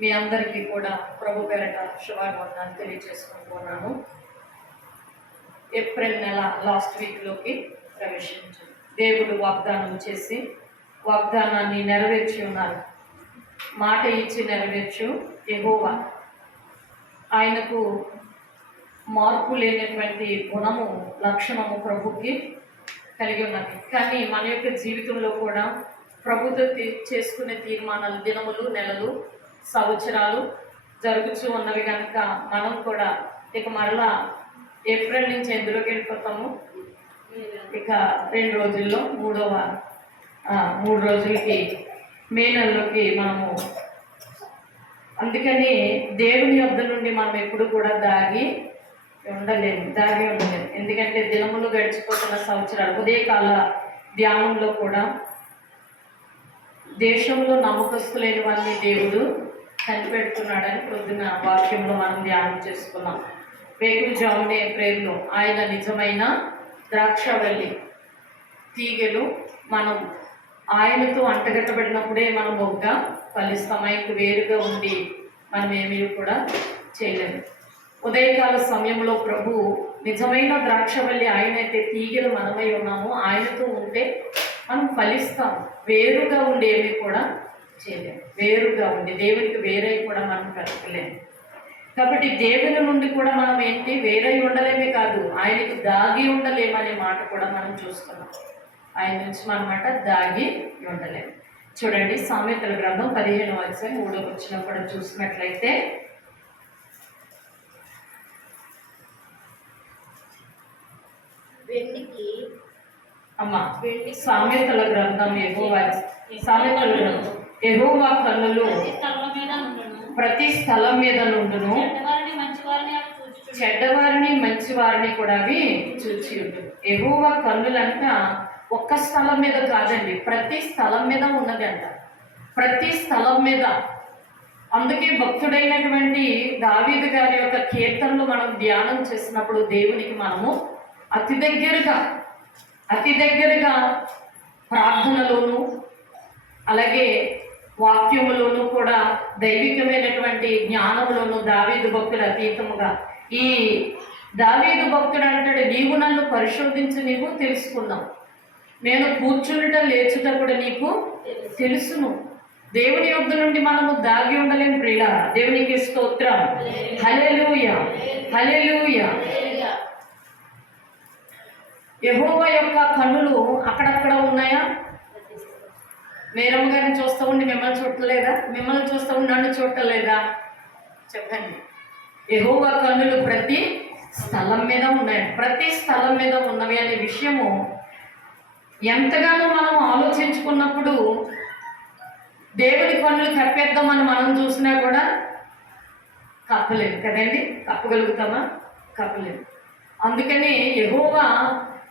మీ అందరికీ కూడా ప్రభు పేరట శుభాకాంక్షలు తెలియజేసుకుంటున్నాను. ఏప్రిల్ నెల లాస్ట్ వీక్లోకి ప్రవేశించారు. దేవుడు వాగ్దానం చేసి వాగ్దానాన్ని నెరవేర్చి ఉన్నారు. మాట ఇచ్చి నెరవేర్చు యెహోవా. ఆయనకు మార్పు లేనటువంటి గుణము లక్షణము ప్రభుకి కలిగి ఉన్నది. కానీ మన యొక్క జీవితంలో కూడా ప్రభుతో చేసుకునే తీర్మానాలు దినములు, నెలలు, సంవత్సరాలు జరుగుతూ ఉన్నవి కనుక మనం కూడా ఇక మరలా ఏప్రిల్ నుంచి ఎందులోకి వెళ్ళిపోతాము. ఇక 2 రోజుల్లో 3 రోజులకి మే నెలలోకి మనము. అందుకని దేవుని యొద్ద నుండి మనం ఎప్పుడు కూడా దాగి ఉండలేము. ఎందుకంటే దినములు గడిచిపోతున్న సంవత్సరాలు. ఉదయకాల ధ్యానంలో కూడా దేశంలో నమ్మకస్తులైన వారిని దేవుడు కనిపెడుతున్నాడని పొద్దున వాక్యంలో మనం ధ్యానం చేసుకున్నాం. వేకువ జామునే ప్రేరులో ఆయన నిజమైన ద్రాక్షవల్లి తీగలు. మనం ఆయనతో అంటగట్టబడినప్పుడే మనం మొగ్గా ఫలిస్తాం. ఆయనకు వేరుగా ఉండి మనం ఏమీ కూడా చేయలేము. ఉదయకాల సమయంలో ప్రభు నిజమైన ద్రాక్షవల్లి ఆయనైతే తీగలు మనమై ఉన్నాము. ఆయనతో ఉంటే మనం ఫలిస్తాం. వేరుగా ఉండి ఏమీ కూడా చేయలేము. వేరుగా ఉండి దేవునికి వేరై కూడా మనం బ్రతకలేము. కాబట్టి దేవుని నుండి కూడా మనం ఏంటి వేరై ఉండలేమే కాదు, ఆయనకు దాగి ఉండలేమనే మాట కూడా మనం చూస్తున్నాం. ఆయన నుంచి మనమాట దాగి ఉండలేము. చూడండి, సామెతల గ్రంథం 15వ అధ్యాయం 3వ వచనం కూడా చూసినట్లయితే, సామెతల గ్రంథం యెహోవా కన్నులు ప్రతి స్థలం మీద నుండును, చెడ్డవారిని మంచివారిని కూడా అవి చూచి ఉంటుంది. యెహోవా కన్నులంట ఒక్క స్థలం మీద కాదండి, ప్రతి స్థలం మీద ఉన్నదంట. ప్రతి స్థలం మీద. అందుకే భక్తుడైనటువంటి దావీదు గారి యొక్క కీర్తనలు మనం ధ్యానం చేసినప్పుడు దేవునికి మనము అతి దగ్గరగా ప్రార్థనలోను అలాగే వాక్యములోను కూడా దైవికమైనటువంటి జ్ఞానములోను దావీదు భక్తుడు అతీతముగా. ఈ దావీదు భక్తుడు అంటాడు, నీవు నన్ను పరిశోధించి నీవు తెలుసుకున్నావు, నేను కూర్చుంట లేచుట కూడా నీకు తెలుసును. దేవుని యొద్ద నుండి మనము దాగి ఉండలేం ప్రియుల. దేవునికి స్తోత్రం. హల్లెలూయా, హల్లెలూయా. యెహోవా యొక్క కన్నులు అక్కడక్కడ ఉన్నాయా? మేరమ్మ గారిని చూస్తూ ఉండి మిమ్మల్ని చూడలేదా? మిమ్మల్ని చూస్తూ ఉండి నన్ను చూడలేదా? చెప్పండి. యెహోవా కన్నులు ప్రతి స్థలం మీద ఉన్నాయి. ప్రతి స్థలం మీద ఉన్నవి అనే విషయము ఎంతగానో మనం ఆలోచించుకున్నప్పుడు దేవుని కన్నులు కప్పేద్దామని మనం చూసినా కూడా కప్పలేదు కదండి. కప్పగలుగుతామా? కప్పలేదు. అందుకని యెహోవా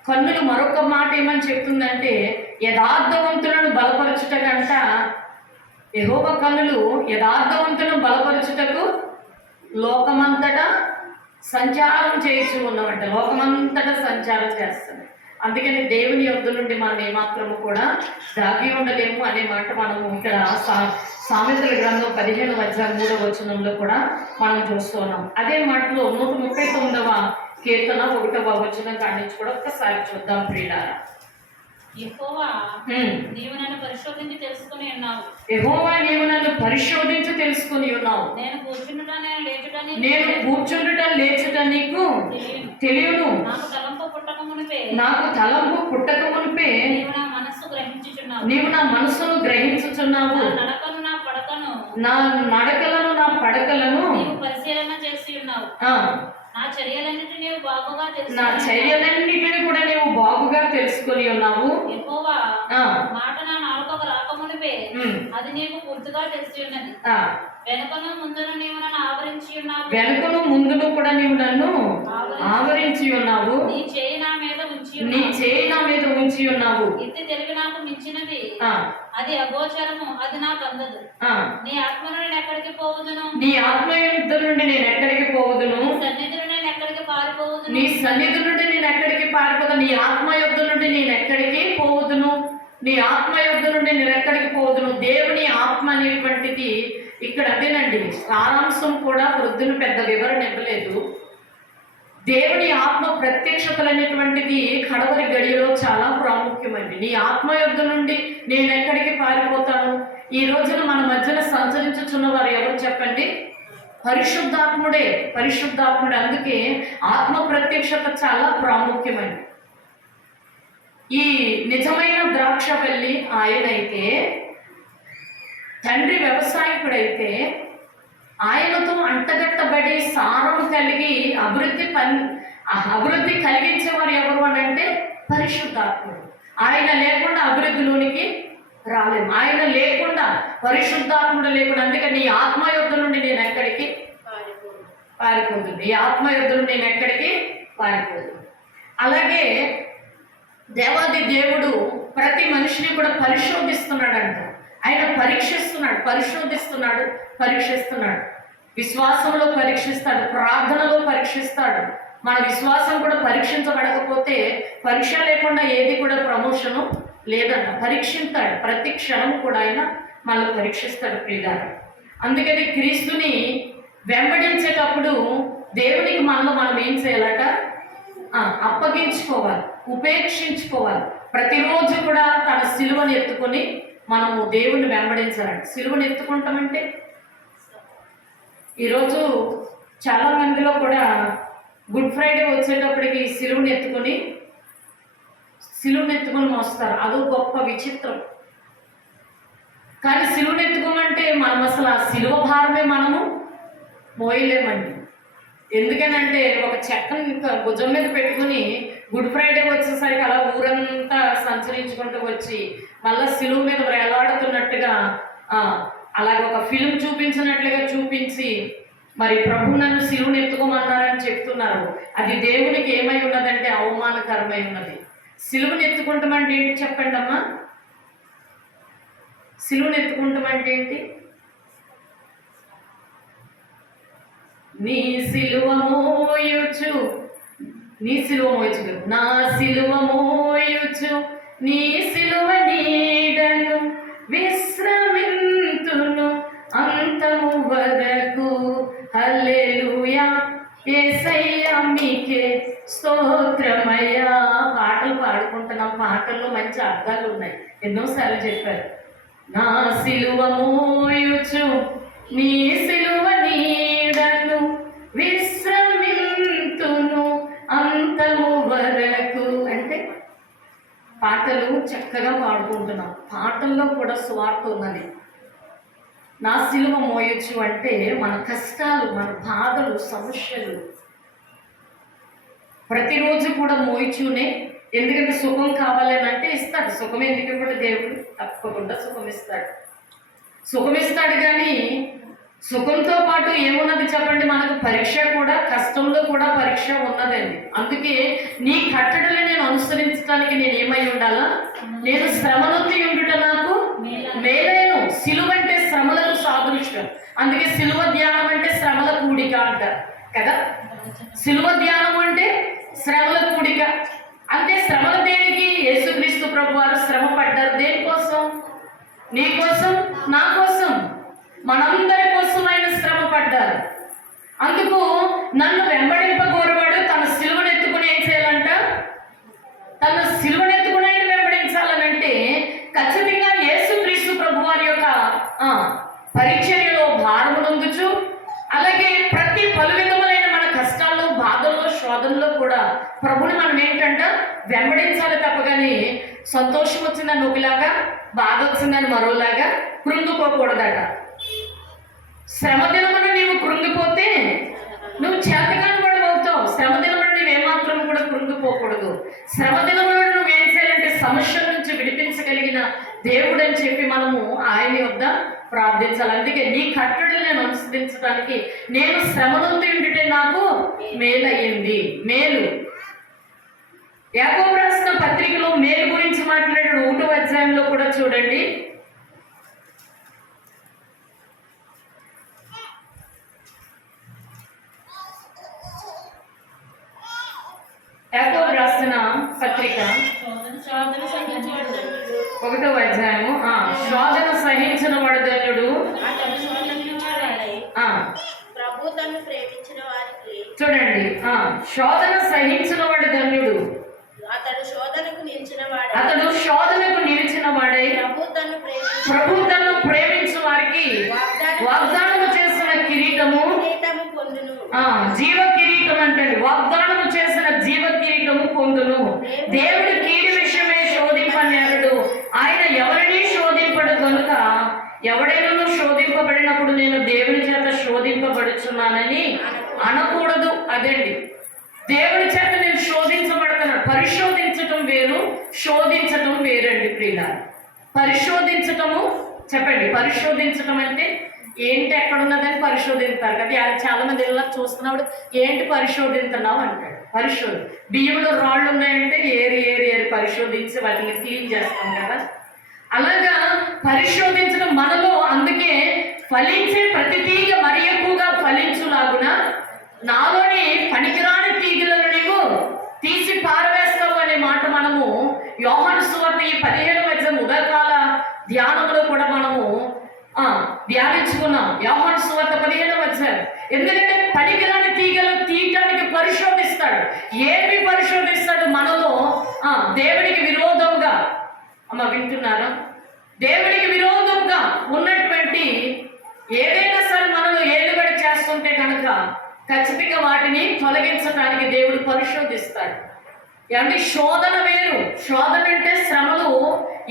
కన్నులు మరొక మాట ఏమని చెప్తుందంటే, యథార్థవంతులను బలపరచుటకంట. యెహోవా కన్నులు యథార్థవంతులను బలపరచుటకు లోకమంతటా సంచారం చేసి ఉన్నవంట. లోకమంతటా సంచారం చేస్తుంది. అందుకని దేవుని యొద్ద నుండి మనం ఏమాత్రము కూడా దాగి ఉండలేము అనే మాట మనము ఇక్కడ సామెతల గ్రంథం 15వ అధ్యాయం 3వ వచనంలో కూడా మనం చూస్తున్నాం. అదే మాటలో 139వ కీర్తన 1వ వచనం కానించి కూడా ఒక్కసారి చూద్దాం ప్రియులారా. యెహోవా నీవు నన్ను పరిశోధించి తెలుసుకుని ఉన్నావు. యెహోవా నీవు నన్ను పరిశోధించి తెలుసుకుని ఉన్నావు. నేను కూర్చుండుట లేచుట నీకు తెలియను. నాకు తలంపు పుట్టక మునిపే నీవు నా మనస్సును గ్రహించుచున్నావు. నా నడకలను నా పడకలను నీవు పరిశీలన చేసి ఉన్నావు. నా చర్యలన్నిటిని కూడా నీవు బాగుగా తెలుసుకొని ఉన్నావు. యెహోవా మాట నా నాలుకకు రాకమునిపే అది నీకు పూర్తిగా తెలిసి ఉన్నది. వెనుకను ముందును నీవు నన్ను ఆవరించి ఉన్నావు. వెనుకను ముందును కూడా నీవు నన్ను ఆవరించి ఉన్నావు. నీ చేయి నా మీద ఉంచి ఉన్నావు. ఎత్తి తెలివి నాకు మించినది, అది అగోచరము, అది నాకు అందదు. నీ ఆత్మను నేను ఎక్కడికి పోవుదును? నీ ఆత్మ నుండి నేను ఎక్కడికి పోవుదును? సన్నిధిలో నేను ఎక్కడికి పారిపోవుదును? నీ సన్నిధి నుండి నేను ఎక్కడికి పారిపోదు? నీ ఆత్మ యొద్ద నుండి నేను ఎక్కడికి నీ ఆత్మ యుద్ధ నుండి నేను ఎక్కడికి పోదును. దేవుని ఆత్మ అనేటువంటిది ఇక్కడ అదేనండి. సారాంశం కూడా వృద్ధులు పెద్ద వివరణ ఇవ్వలేదు. దేవుని ఆత్మ ప్రత్యక్షతలు అనేటువంటిది కడవరి గడియలో చాలా ప్రాముఖ్యమండి. నీ ఆత్మ యుద్ధ నుండి నేను ఎక్కడికి పారిపోతాను? ఈ రోజున మన మధ్యన సంచరించుచున్న వారు ఎవరు చెప్పండి? పరిశుద్ధాత్ముడే. పరిశుద్ధాత్ముడే. అందుకే ఆత్మ ప్రత్యక్షత చాలా ప్రాముఖ్యమండి. ఈ నిజమైన ద్రాక్షవల్లి ఆయనైతే, తండ్రి వ్యవసాయకుడైతే, ఆయనతో అంటగట్టబడి సారం కలిగి అభివృద్ధి కలిగించేవారు ఎవరు అని అంటే పరిశుద్ధాత్ముడు. ఆయన లేకుండా అభివృద్ధిలోనికి రాలేము. ఆయన లేకుండా, పరిశుద్ధాత్ముడు లేకుండా. అందుకని ఈ ఆత్మ యుద్ధ నుండి నేను ఎక్కడికి పారిపోతుంది. ఈ ఆత్మ యుద్ధ నుండి నేను ఎక్కడికి పారిపోతుంది. అలాగే దేవాది దేవుడు ప్రతి మనిషిని కూడా పరిశోధిస్తున్నాడంట. ఆయన పరీక్షిస్తున్నాడు. విశ్వాసంలో పరీక్షిస్తాడు, ప్రార్థనలో పరీక్షిస్తాడు. మన విశ్వాసం కూడా పరీక్షించబడకపోతే పరీక్ష లేకుండా ఏది కూడా ప్రమోషను లేదంట. పరీక్షిస్తాడు. ప్రతి క్షణం కూడా ఆయన మనల్ని పరీక్షిస్తాడు ప్రియులారా. అందుకని క్రీస్తుని వెంబడించేటప్పుడు దేవునికి మనం ఏం చేయాలట? అప్పగించుకోవాలి, ఉపేక్షించుకోవాలి. ప్రతిరోజు కూడా తన సిలువను ఎత్తుకొని మనము దేవుణ్ణి వెంబడించాలంట. సిలువను ఎత్తుకుంటామంటే ఈరోజు చాలా మందిలో కూడా గుడ్ ఫ్రైడే వచ్చేటప్పటికి సిలువను ఎత్తుకొని మోస్తారు. అదో గొప్ప విచిత్రం. కానీ సిలువను ఎత్తుకోమంటే మనం అసలు ఆ సిలువ భారమే మనము మోయలేమండి. ఎందుకనంటే ఒక చెక్కను భుజం మీద పెట్టుకుని గుడ్ ఫ్రైడే వచ్చేసరికి అలా ఊరంతా సంచరించుకుంటూ వచ్చి మళ్ళీ సిలువ మీద వేలాడుతున్నట్టుగా అలాగ ఒక ఫిల్మ్ చూపించినట్లుగా చూపించి మరి ప్రభు నన్ను సిలువను ఎత్తుకోమన్నారని చెప్తున్నారు. అది దేవునికి ఏమై ఉన్నదంటే అవమానకరమై ఉన్నది. సిలువను ఎత్తుకుంటామంటే ఏంటి చెప్పండి అమ్మా? సిలువను ఎత్తుకుంటామంటే ఏంటి? నీ సిలువ మోయుచు నా సిలువ మోయుచు నీ సిలువ నీడను విశ్రమింతును అంతము వరకు. హల్లెలూయా యేసయ్యా మీకే స్తోత్రమయ్యా. పాటలు పాడుకుంటున్నాం. పాటల్లో మంచి అర్థాలు ఉన్నాయి. ఎన్నోసార్లు చెప్పారు. నా సిలువ మోయుచు నీ సిలువ నీడను విశ్రమింతును అంతము వరకు. అంటే పాటలు చక్కగా పాడుకుంటున్నాం. పాటల్లో కూడా స్వార్థ ఉన్నది. నా సిలువ మోయొచ్చు అంటే మన కష్టాలు, మన బాధలు, సమస్యలు ప్రతిరోజు కూడా మోయిచూనే. ఎందుకంటే సుఖం కావాలని అంటే ఇస్తాడు. సుఖం ఎందుకు ఇవ్వడు? దేవుడు తప్పకుండా సుఖం ఇస్తాడు. కానీ సుఖంతో పాటు ఏమున్నది చెప్పండి? మనకు పరీక్ష కూడా, కష్టంలో కూడా పరీక్ష ఉన్నదండి. అందుకే నీ కట్టడలు నేను అనుసరించడానికి నేను ఏమై ఉండాలా? నేను శ్రమనొంది ఉండుట నాకు మేలైన. సిలువ అంటే శ్రమలకు సాదృశ్యం. అందుకే సిలువ ధ్యానం అంటే శ్రమల కూడిక అంటారు కదా. సిలువ ధ్యానం అంటే శ్రమల కూడిక. అంటే శ్రమల దేనికి? యేసుక్రీస్తు ప్రభు వారు శ్రమ పడ్డారు. దేనికోసం? నీ కోసం, నా కోసం, మనందరి కోసం ఆయన శ్రమ పడ్డారు. అందుకు నన్ను వెంబడింపగోరువాడు తన సిలువను ఎత్తుకుని ఏం చేయాలంట? తన సిలువను ఎత్తుకుని ఆయన వెంబడించాలనంటే ఖచ్చితంగా యేసుక్రీస్తు ప్రభు వారి యొక్క పరిచర్యలో భారమునందుచు, అలాగే ప్రతి పలు విధములైన మన కష్టాల్లో, బాధల్లో, శోధనలో కూడా ప్రభుని మనం ఏంటంట వెంబడించాలి. తప్పగాని సంతోషం వచ్చిందని ఒకలాగా, బాధ వచ్చిందని మరోలాగా కృంగిపోకూడదట. శ్రమ దినమున నీవు కృంగిపోతే నువ్వు చేతకాని వాడు అవుతావు. శ్రమ దినమున నువ్వేమాత్రం కూడా కృంగిపోకూడదు. శ్రమ దినమున నువ్వేం చేయాలంటే సమస్యల నుంచి విడిపించగలిగిన దేవుడు అని చెప్పి మనము ఆయన యొద్ద ప్రార్థించాలి. అందుకే నీ కట్టడలు నేను అనుసరించడానికి నేను శ్రమనందు ఉంటే నాకు మేలయ్యింది. మేలు. యాకోబు రాసిన పత్రికలో మేలు గురించి మాట్లాడాడు. 1వ అధ్యాయంలో కూడా చూడండి. యాకోబు రాసిన పత్రిక 1వ అధ్యాయము శోధన సహించిన వాడు ధన్యుడు. అతడు శోధనను వాడై ఆ, ప్రభు తన్ను ప్రేమించిన వారికి చూడండి, శోధన సహించిన వాడు ధన్యుడు. అతడు శోధనకు నిలిచిన వాడై అతడు శోధనకు నిలిచిన వాడై ప్రభు తన్ను ప్రేమించు వారికి వాగ్దానము చేసిన కిరీటము పొందును. జీవ కిరీటం అంటే వాగ్దానము చేసిన జీవ కిరీటము పొందును. దేవుడు కీడి విషయమే శోధింపనేరుడు, ఆయన ఎవరిని శోధింపడు కనుక ఎవడైనా శోధింపబడినప్పుడు నేను దేవుని చేత శోధింపబడుచున్నానని అనకూడదు. అదండి, దేవుని చేత నేను శోధించబడుతున్నాను. పరిశోధించటం వేరు, శోధించటం వేరండి ప్రియులారా. పరిశోధించటము చెప్పండి, పరిశోధించటం అంటే ఏంటి, ఎక్కడున్నదని పరిశోధిస్తారు కదా. చాలా మంది ఇలా చూస్తున్నప్పుడు ఏంటి పరిశోధిస్తున్నావు అంటాడు. బియ్యంలో రాళ్ళు ఉన్నాయంటే ఏరి ఏరి ఏరి పరిశోధించి వాటిని క్లీన్ చేస్తాం కదా. అలాగా పరిశోధించడం మనలో, అందుకే ఫలించే ప్రతి తీగ మరి ఎక్కువగా ఫలించులాగున నాలోని పనికిరాని తీగలను నీవు తీసి పారవేస్తావు అనే మాట మనము యోహాను సువార్త 17వ ఉదయకాల ధ్యానంలో కూడా మనము ధ్యానించుకున్నాం. యోహాను సువార్త 17వ. ఎందుకంటే పనికిరాని తీగలు తీయటానికి పరిశోధిస్తాడు. ఏమి పరిశోధిస్తాడు? మనలో దేవుడికి విరోధంగా, వింటున్నారా, దేవుడికి విరోధంగా ఉన్నటువంటి ఏదైనా సరే మనలో ఏలుబడి చేస్తుంటే కనుక ఖచ్చితంగా వాటిని తొలగించడానికి దేవుడు పరిశోధిస్తాడు. ఏమంటే శోధన వేరు. శోధన అంటే శ్రమలు,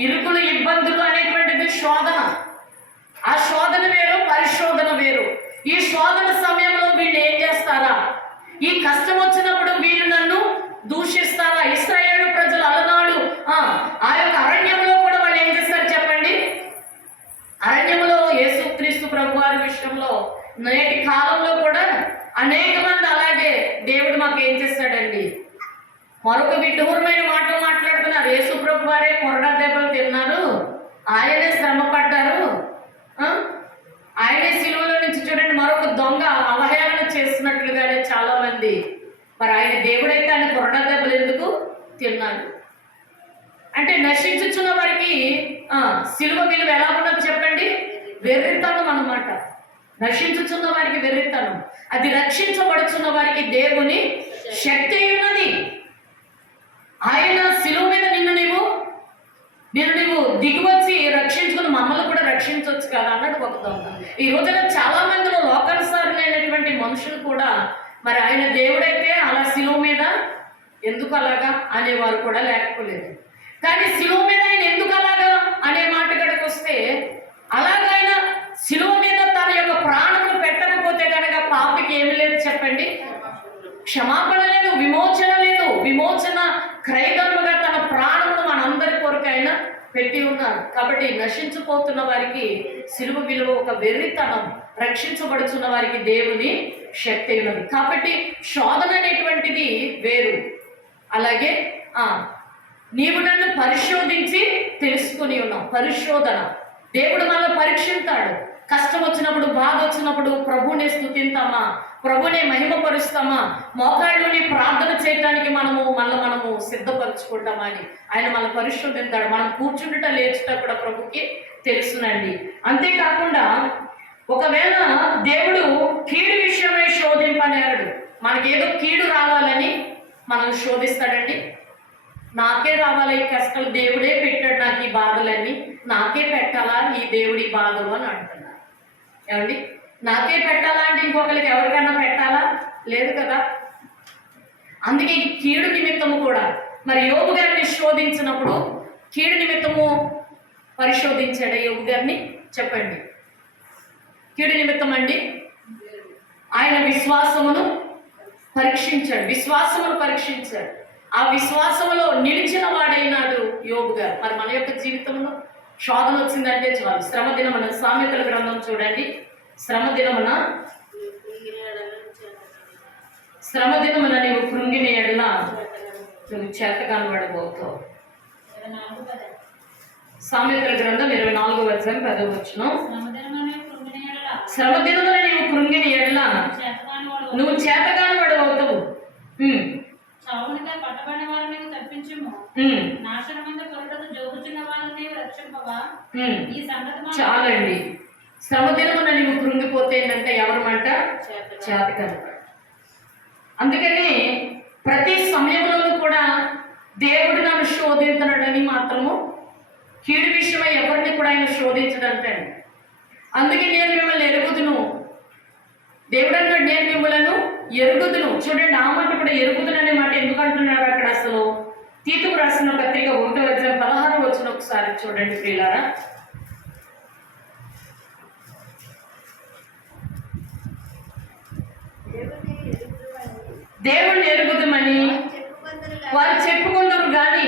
ఇరుకులు, ఇబ్బందులు అనేటువంటిది శోధన. ఆ శోధన వేరు, పరిశోధన వేరు. ఈ శోధన సమయంలో వీళ్ళు ఏం చేస్తారా? ఈ కష్టం వచ్చినప్పుడు వీళ్ళు నన్ను దూషిస్తారా? ఇశ్రాయేలు ప్రజలు అలనాడు ఆ యొక్క అరణ్యంలో కూడా వాళ్ళు ఏం చేస్తారు చెప్పండి? అరణ్యంలో యేసుక్రీస్తు ప్రభు వారి విషయంలో నేటి కాలంలో కూడా అనేక మంది అలాగే దేవుడు మాకు ఏం చేస్తాడండి, మరొక విడ్డూరమైన మాటలు మాట్లాడుతున్నారు. యేసు ప్రభు వారే కొరడా దెబ్బలు తిన్నారు, ఆయనే శ్రమ పడ్డారు, ఆయనే సిలువలో నుంచి చూడండి మరొక దొంగ అవహేళన చేస్తున్నట్లుగానే చాలా మంది. మరి ఆయన దేవుడైతే ఆయన కొరడా దెబ్బలు ఎందుకు తిన్నాడు అంటే నశించుచున్న వారికి సిలువ విలువ ఎలా ఉన్నది చెప్పండి? వెర్రితనం అన్నమాట. నశించుచున్న వారికి వెర్రితనం, అది రక్షించబడుచున్న వారికి దేవుని శక్తి ఉన్నది. ఆయన సిలువ మీద నిన్ను నీవు దిగివచ్చి రక్షించుకుని మమ్మల్ని కూడా రక్షించవచ్చు కదా అన్నాడు ఒక దొంగ. ఈ రోజున చాలా మందిలో లోకానుసారులైనటువంటి మనుషులు కూడా మరి ఆయన దేవుడైతే అలా సిలువ మీద ఎందుకు అలాగా అనేవారు కూడా లేకపోలేదు. కానీ సిలువ మీద ఆయన ఎందుకు అలాగా అనే మాట కనుక వస్తే, అలాగా ఆయన సిలువ మీద తన యొక్క ప్రాణమును పెట్టకపోతే కనుక పాపికి ఏమి లేదు చెప్పండి? క్షమాపణ లేదు, విమోచన లేదు. విమోచన క్రయగర్భగా తన ప్రాణమును మనందరి కొరకు ఆయన పెట్టి ఉన్నారు. కాబట్టి నశించిపోతున్న వారికి సిలువ విలువ ఒక వెర్రితనం, రక్షించబడుతున్న వారికి దేవుని శక్తి ఉన్నది. కాబట్టి శోధన అనేటువంటిది వేరు. అలాగే నీవు నన్ను పరిశోధించి తెలుసుకుని ఉన్నావు. పరిశోధన, దేవుడు మనల్ని పరీక్షిస్తాడు. కష్టం వచ్చినప్పుడు, బాధ వచ్చినప్పుడు ప్రభువుని స్తుతిస్తామా, ప్రభువుని మహిమపరుస్తామా, మోకాళ్ళుని ప్రార్థన చేయడానికి మనము సిద్ధపరచుకుంటామా అని ఆయన మన పరిశోధిస్తాడు. మనం కూర్చుంట లేచుట కూడా ప్రభుకి తెలుసునండి. అంతేకాకుండా ఒకవేళ దేవుడు కీడు విషయమై శోధింపనేరడు. మనకేదో కీడు రావాలని మనల్ని శోధిస్తాడండి. నాకే రావాలి ఈ కష్టాలు, దేవుడే పెట్టాడు నాకు ఈ బాధలన్నీ, నాకే పెట్టాలా ఈ దేవుడి బాధలు అని అంటున్నారు. ఏమండి, నాకే పెట్టాలా అంటే ఇంకొకరికి ఎవరికైనా పెట్టాలా? లేదు కదా. అందుకే ఈ కీడు నిమిత్తము కూడా మరి యోబు గారిని శోధించినప్పుడు కీడు నిమిత్తము పరిశోధించాడు యోబు గారిని చెప్పండి. కీడు నిమిత్తం అండి ఆయన విశ్వాసమును పరీక్షించాడు. ఆ విశ్వాసములో నిలిచిన వాడైనాడు యోబు గారు. మరి మన యొక్క జీవితంలో శోధన వచ్చిందంటే చాలు, శ్రమ దినమున, సామెతల గ్రంథం చూడండి, శ్రమ దినమున నీవు కృంగిన ఎడల నువ్వు చేతగాని వాడిపోతావు. సామెతల గ్రంథం 24వ శ్రమ దినమున నీవు కృంగిన ఎడల నువ్వు చేతగాని వాడు అవుతావు. పట్టబడిన వారిని తప్పించుము, నాశనమందు కొరటకు జోగుచున్న వారిని రక్షింపవా ఉమ్. ఈ సంగతి చాలండి. శ్రమ దినమున నీవు కృంగిపోతే ఏంటంటే ఎవరమంట? చేతకనమాట. అందుకని ప్రతి సమయంలోనూ కూడా దేవుడు నన్ను శోధించడని మాత్రము కీడు విషయమై ఎవరిని కూడా ఆయన శోధించడంటే. అందుకే నేను మిమ్మల్ని ఎరుగుదును, దేవుడు అన్నాడు నేను మిమ్మలను ఎరుగుదును. చూడండి ఆ మాట కూడా ఎరుగుదును అనే మాట ఎందుకు అంటున్నారు అక్కడ? అసలు తీతుకు రాసిన పత్రిక 1:16 ఒకసారి చూడండి ప్రియులారా. దేవుణ్ణి ఎరుగుదమని వారు చెప్పుకుందరు గాని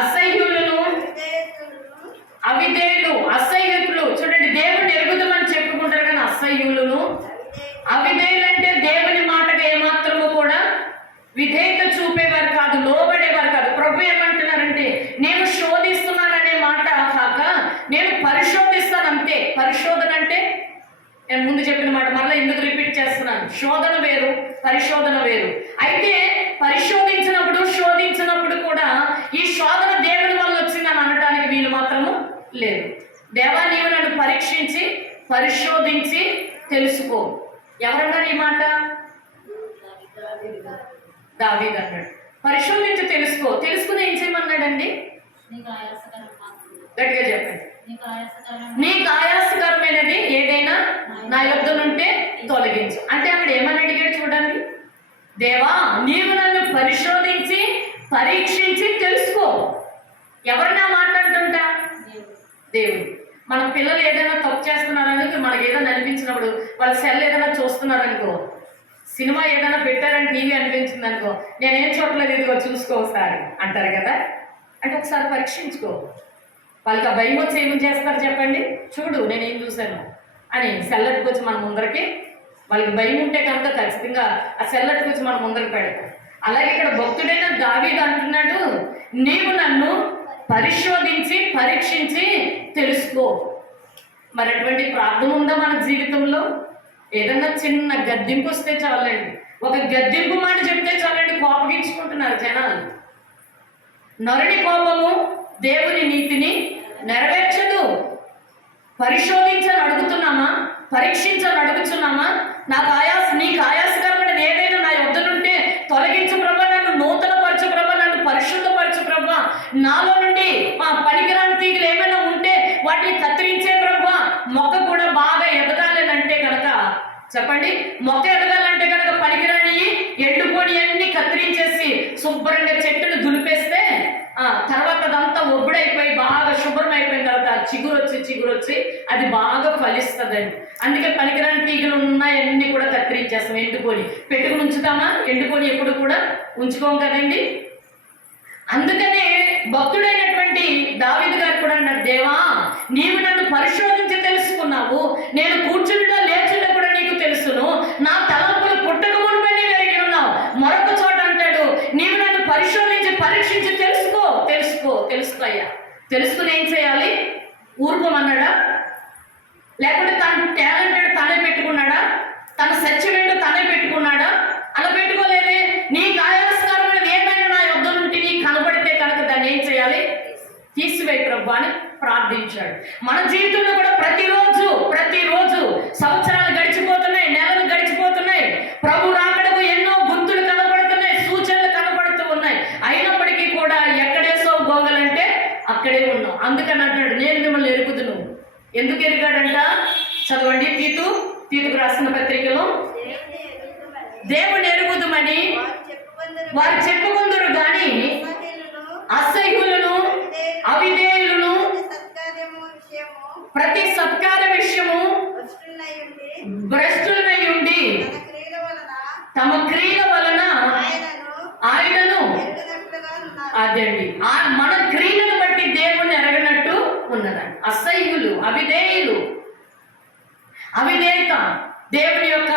అసహ్యులను అవిధేయులు, అసహ్యులు. చూడండి దేవుణ్ణి ఎరుగుదమని చెప్పుకుంటారు కానీ అసహ్యులను అవిధేయులు అంటే దేవుని మాటగా ఏమాత్రము కూడా విధేయత చూపేవారు కాదు, లోబడేవారు కాదు. ప్రభు ఏమంటున్నారంటే నేను శోధిస్తున్నాననే మాట కాక నేను పరిశోధిస్తాను అంతే. పరిశోధన అంటే నేను ముందు చెప్పిన మాట మరలా ఎందుకు రిపీట్ చేస్తున్నాను? శోధన వేరు, పరిశోధన వేరు. అయితే పరిశోధించినప్పుడు శోధించినప్పుడు కూడా ఈ శోధన దేవుని వల్ల వచ్చిందని అనడానికి వీలు మాత్రము లేదు. దేవా నీవు నన్ను పరీక్షించి పరిశోధించి తెలుసుకో. ఎవరన్నారు ఈ మాట? దావీదు అన్నాడు. పరిశోధించి తెలుసుకో. తెలుసుకుని ఏం చేయమన్నాడండి? గట్టిగా చెప్పండి. నీకు ఆయాసకరమైనది ఏదైనా నా యొద్ద నుంటే తొలగించు అంటే అక్కడ ఏమని అడిగాడు చూడండి. దేవా నీవు నన్ను పరిశోధించి పరీక్షించి తెలుసుకో. ఎవరినా మాట్లాడుతుంటా? దేవుడు. మన పిల్లలు ఏదైనా తప్పు చేస్తున్నారని మనకి ఏదైనా అనిపించినప్పుడు వాళ్ళ సెల్ ఏదైనా చూస్తున్నారనుకో, సినిమా ఏదైనా పెట్టారని టీవీ అనిపించింది అనుకో, నేనేం చూడలేదు ఇదిగో చూసుకో ఒకసారి అంటారు కదా. అంటే ఒకసారి పరీక్షించుకో. వాళ్ళకి ఆ భయం వచ్చి ఏం చేస్తారు చెప్పండి? చూడు నేనేం చూశాను అని సెల్లట్టుకు వచ్చి మన ముందరకి, వాళ్ళకి భయం ఉంటే కనుక ఖచ్చితంగా ఆ సెల్లట్టుకు వచ్చి మన ముందరికి పెడతారు. అలాగే ఇక్కడ భక్తుడైన దావీదు అంటున్నాడు నీవు నన్ను పరిశోధించి పరీక్షించి తెలుసుకో. మరి అటువంటి ప్రార్థన ఉందా మన జీవితంలో? ఏదన్నా చిన్న గద్దింపు వస్తే చాలండి, ఒక గద్దింపు మాట చెప్తే చాలండి కోపగించుకుంటున్నారు జనాలు. నరుని కోపము దేవుని నీతిని నెరవేర్చదు. పరిశోధించని అడుగుతున్నామా? పరీక్షించని అడుగుతున్నామా? నీకు ఆయాసకరమైన ఏదైనా నా యొద్దనుంటే తొలగించు ప్రభా, నన్ను నూతన పరచు ప్రభా, నన్ను పరిశుద్ధపరచు ప్రభా, నాలో నుండి పనికిరాని తీగలు ఏమైనా ఉంటే వాటిని కత్తిరించే ప్రభా. మొక్క కూడా బాగా ఎదగాలని అంటే కనుక చెప్పండి, మొక్క ఎదగాలంటే కనుక పనికిరాని ఎండుపోని అన్ని కత్తిరించేసి శుభ్రంగా చెట్టును దులిపేస్తే తర్వాత అదంతా ఒబ్బుడైపోయి బాగా శుభ్రం అయిపోయిన తర్వాత చిగురు వచ్చి అది బాగా ఫలిస్తుందండి. అందుకే పనికిరాని తీగలు ఉన్నాయన్నీ కూడా కత్తిరించేస్తాం. ఎండుకొని పెట్టుకుని ఉంచుతామా? ఎండుకొని ఎప్పుడు కూడా ఉంచుకోం కదండి. అందుకనే భక్తుడైనటువంటి దావీదు గారు కూడా అన్నారు దేవా నీవు నన్ను పరిశోధించి తెలుసుకున్నావు, నేను కూర్చుంటా లేచుంటా కూడా నీకు తెలుసును, నా తలంపులు పుట్టక మునుపే నీవు ఎరిగి ఉన్నావు. మరొక చోట అంటాడు నీవు నన్ను పరిశోధించి పరీక్షించి తెలుసుకోయ్యా. తెలుసుకుని ఏం చేయాలి? ఊరుకోమన్నాడా? లేకపోతే తన టాలెంటెడ్ తనే పెట్టుకున్నాడా? తన సత్యం ఏంటో తనే పెట్టుకున్నాడా? అలా పెట్టుకోలేదే. నీకు ఆయాసకరమైన ఏమైనా నా యొద్ద నుండి నీకు కనబడితే కనుక దాన్ని ఏం చేయాలి? తీసివేయి ప్రభు అని ప్రార్థించాడు. మన జీవితంలో కూడా ప్రతిరోజు సంవత్సరాలు గడిచిపోతున్నాయి, నెలలు గడిచిపోతున్నాయి, ప్రభు రాకడకు ఎన్నో గుర్తులు కనబడుతున్నాయి, సూచనలు కనబడుతూ ఉన్నాయి. అయినప్పటికీ కూడా ఎక్కడేసో గోగలంటే అక్కడే ఉన్నాం. అందుకని అంటాడు నేను మిమ్మల్ని ఎరుగుదును. ఎందుకు ఎరిగాడంట? చదవండి. తీతుకు రాసిన పత్రికలో దేవుని ఎరుగుదుమని వారు చెప్పుకుందరు గాని అసహ్యులను అవిధేయులను ప్రతి సత్కార విషయము భ్రష్టులనై ఉండి తమ క్రియల వలన ఆయనను అదండి మన క్రియలను బట్టి దేవుణ్ణి ఎరగనట్టు ఉన్నదండి. అసహ్యులు అవిధేయత, దేవుని యొక్క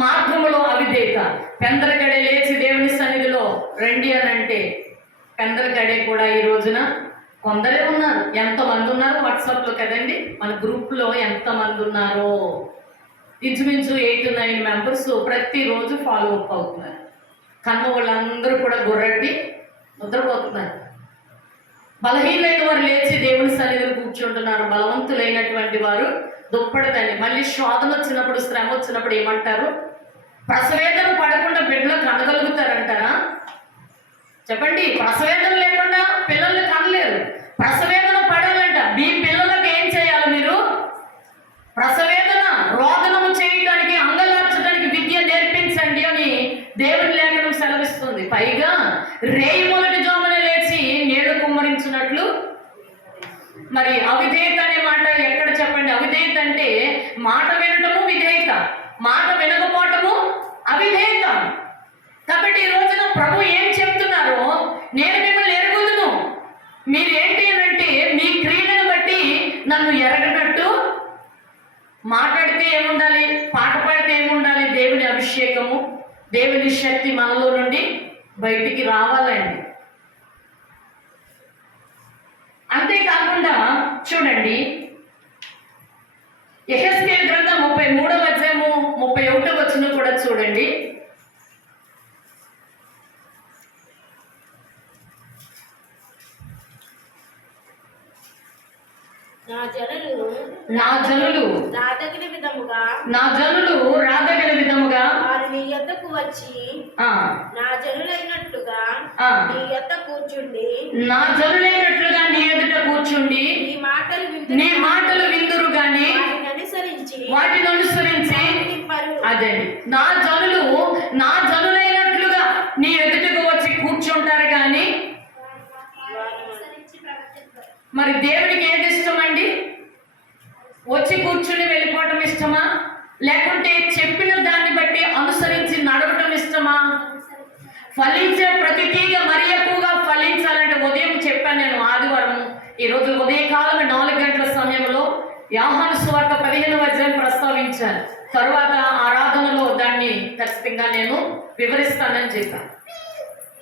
మార్గములో అవిధేయత. పెందలగడే లేచి దేవుని సన్నిధిలో రండి అని అంటే పెందలగడే కూడా ఈ రోజున కొందరే ఉన్నారు. ఎంతమంది ఉన్నారు వాట్సాప్లో కదండి, మన గ్రూప్లో ఎంతమంది ఉన్నారో ఇంచుమించు 8-9 మెంబర్స్ ప్రతిరోజు ఫాలో అప్ అవుతున్నారు. కన్న వాళ్ళందరూ కూడా గుర్రట్టి ముద్రపోతున్నారు. బలహీనమైన వారు లేచి దేవుని సన్నిధిలో కూర్చుంటున్నారు, బలవంతులైనటువంటి వారు దుప్పడదండి. మళ్ళీ శోధన వచ్చినప్పుడు, శ్రమ వచ్చినప్పుడు ఏమంటారు? ప్రసవేదన పడకుండా బిడ్డలు కనగలుగుతారంటారా? చెప్పండి. ప్రసవేదన లేకుండా పిల్లల్ని కనలేరు. ప్రసవేదన పడాలంట. మీ పిల్లలకు ఏం చేయాలి మీరు? ప్రసవేదన రోదనము చేయడానికి, అంగలార్చడానికి విద్య నేర్పించండి అని దేవుని లేఖనం సెలవిస్తుంది. పైగా రేయి మొదటి జామున లేచి నీళ్లు కుమ్మరించినట్లు. మరి అవిధేయత అనే మాట ఎక్కడ చెప్పండి? అవిధేయత అంటే మాట వినటము విధేయత, మాట వినకపోవటము అవిధేయత. కాబట్టి ఈ రోజున ప్రభు ఏం చెప్తున్నారో, నేను మిమ్మల్ని ఎరుగుదును, మీరు ఏంటి అంటే మీ క్రియలను బట్టి నన్ను ఎరగనట్టు. మాట్లాడితే ఏముండాలి? పాట పాడితే ఏముండాలి? దేవుని అభిషేకము, దేవుని శక్తి మనలో నుండి బయటికి రావాలండి. అంతేకాకుండా చూడండి, యెహెజ్కేలు గ్రంథం 33వ అధ్యాయము 31వ వచనం కూడా చూడండి. నా జనులు రాదగిన విధముగా వారు నీ యొద్దకు వచ్చి నా జనులైనట్లుగా నీ యొద్ద కూర్చుండి, నా జనులైనట్లుగా నీ ఎదుట కూర్చుండి నీ మాటలు విందురు గాని వాటిని అనుసరించి. అదండి, నా జనులైనట్లుగా నీ ఎదుటకు వచ్చి కూర్చుంటారు కానీ. మరి దేవుడికి ఏది ఇష్టం అండి? వచ్చి కూర్చుని వెళ్ళిపోవటం ఇష్టమా, లేకుంటే చెప్పిన దాన్ని బట్టి అనుసరించి నడవటం ఇష్టమా? ఫలించే ప్రతి తీగ మరి ఎక్కువగా ఫలించాలంటే, ఉదయం చెప్పాను నేను ఆదివారం, ఈరోజు ఉదయకాలం 4 గంటల సమయంలో యోహాను సువార్త 15వ అధ్యాయం ప్రస్తావించాను. తరువాత ఆరాధనలో దాన్ని ఖచ్చితంగా నేను వివరిస్తానని చెప్పాను.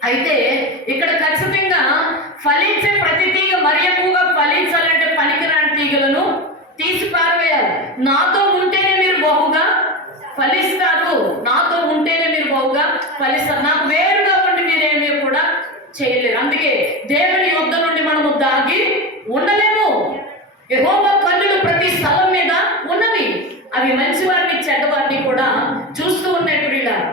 అయితే ఇక్కడ ఖచ్చితంగా ఫలించే ప్రతి తీగ మరి ఎక్కువగా ఫలించాలంటే పనికిరాని తీగలను తీసి పారవేయాలి. నాతో ఉంటేనే మీరు బహుగా ఫలిస్తారు, నాతో ఉంటేనే మీరు బహుగా ఫలిస్తారు. నాకు వేరుగా ఉండి మీరేమీ కూడా చేయలేరు. అందుకే దేవుని యొద్ద నుండి మనము దాగి ఉండలేము. యెహోవా కన్నులు ప్రతి స్థలం మీద ఉన్నవి, అవి మంచివారిని చెడ్డవారిని కూడా చూస్తూ ఉన్నాయి. ప్రియులారా,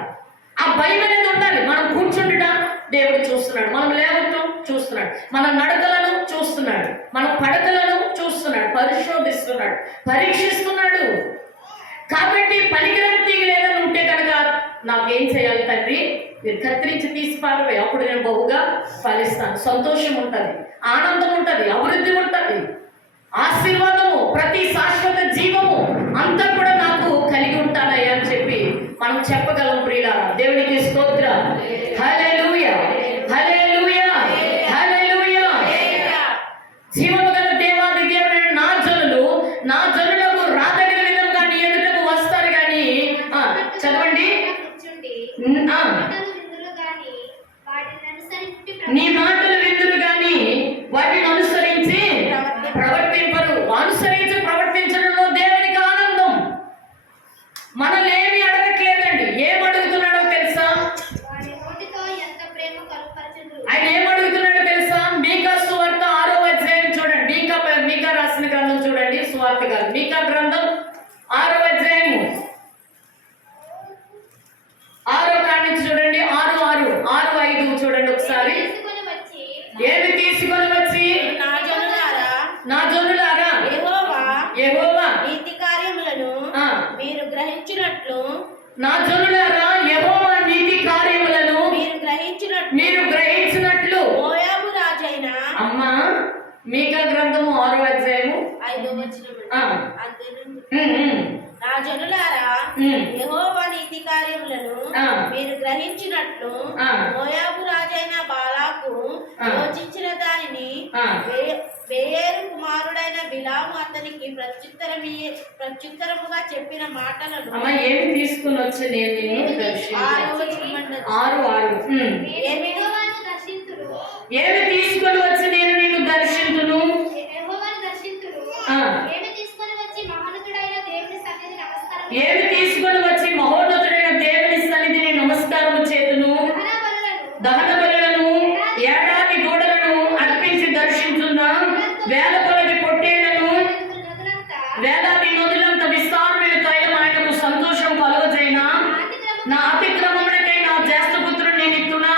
ఆ భయం అనేది ఉండాలి. మనం కూర్చుంటున్నా దేవుడు చూస్తున్నాడు, మనం లేవటం చూస్తున్నాడు, మన నడకలను చూస్తున్నాడు, మన పడకలను చూస్తున్నాడు, పరిశోధిస్తున్నాడు, పరీక్షిస్తున్నాడు. కాబట్టి పనికిరాని తీగలు ఏదైనా ఉంటే కనుక నాకేం చేయాలి తండ్రి? మీరు కత్తిరించి తీసి పారవేయి, అప్పుడు నేను బహుగా ఫలిస్తాను. సంతోషం ఉంటుంది, ఆనందం ఉంటుంది, అభివృద్ధి ఉంటుంది, ఆశీర్వాదము, ప్రతి శాశ్వత జీవము అంతా కూడా నాకు కలిగి ఉంటానయ్యా అని చెప్పి మనం చెప్పగలం. ప్రియులారా, దేవునికి స్తోత్రం. హల్లెలూయా, హల్లెలూయా, హల్లెలూయా. జీవము గల దేవాది దేవుడైన నా జనులకు రాదగిన విధంగా నీ ఎదుటకు వస్తారు కానీ. చదవండి. నీ మాటలు విందురు గాని వాటిని అనుసరించి ప్రవర్తింపరు. అనుసరించి ప్రవర్తించడంలో దేవునికి ఆనందం. మనల్ని ఏమి అడగట్లేదండి. ఏం అడుగుతున్నాడో తెలుసా? ఆయన ఏం అడుగుతున్నాడో తెలుసా? మీకా సువార్త 6వ అధ్యాయం చూడండి. మీకా రాసిన గ్రంథం చూడండి. సువార్త కాదు, మీకా గ్రంథం 6వ అధ్యాయము 6వ కాడి నుంచి చూడండి. 6:5 చూడండి ఒకసారి. ఏమి తీసుకొని వచ్చి నా జనులారా యెహోవా నీతి కార్యములను మీరు గ్రహించినట్లు, నా జనులారా యెహోవా నీతి కార్యములను మీరు గ్రహించినట్లు మోయాబు రాజైన. అమ్మా, మీకా గ్రంథము 6వ అధ్యాయము 5వ వచనం. నా జనులారా యెహోవా నీతి కార్యములను మీరు గ్రహించినట్లు మోయాబు రాజైన బాలాకు యోచించిన దానిని బెయేరు కుమారుడైన బిలాము అతనికి ప్రత్యుత్తరముగా చెప్పిన మాటలను. ఏమి తీసుకుని వచ్చి నేను ఏమి తీసుకొని వచ్చి నేను నిన్ను దర్శించును. ఏమి తీసుకొని వచ్చి మహోన్నతుడైన దేవుని సన్నిధిని నమస్కారము చేతును. దహన బలులను, ఏడాది దూడలను అర్పించి దర్శించు. వేల కొలది పొట్టేళ్లను, వేలాది నదులంత విస్తారమైన తైలం ఆయనకు సంతోషం కలుగజేయనా? నా అతిక్రమమునకై నా జ్యేష్ఠపుత్రుడు నేను ఇస్తున్నా,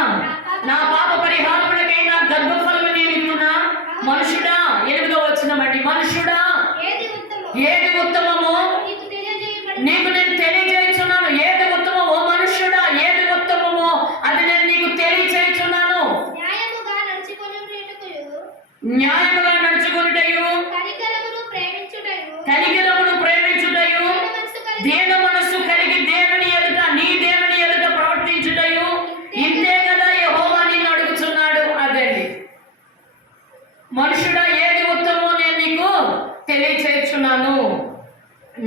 నా పాప పరిహారమునకై నా గర్భఫలము నేను ఇస్తున్నా. మనుషుడా, 8వ వచనమండి, మనుషుడా ఏది ఉత్తమమో నీకు నేను తెలియజేయుచున్నాను. ఏది ఉత్తమమో మనుష్యుడా, ఏది ఉత్తమమో అది నేను నీకు తెలియజేయుచున్నాను. న్యాయముగా నడుచుకొనుటయు, కనికరమును ప్రేమించుటయు, దీన మనస్సు కలిగి దేవుని ఎదుట, నీ దేవుని ఎదుట ప్రవర్తించుటయు, ఇంతే కదా యెహోవా నిన్ను అడుగుచున్నాడు. అదండి, మనుషుడా ఏది ఉత్తమమో నేను నీకు తెలియచేయుచున్నాను.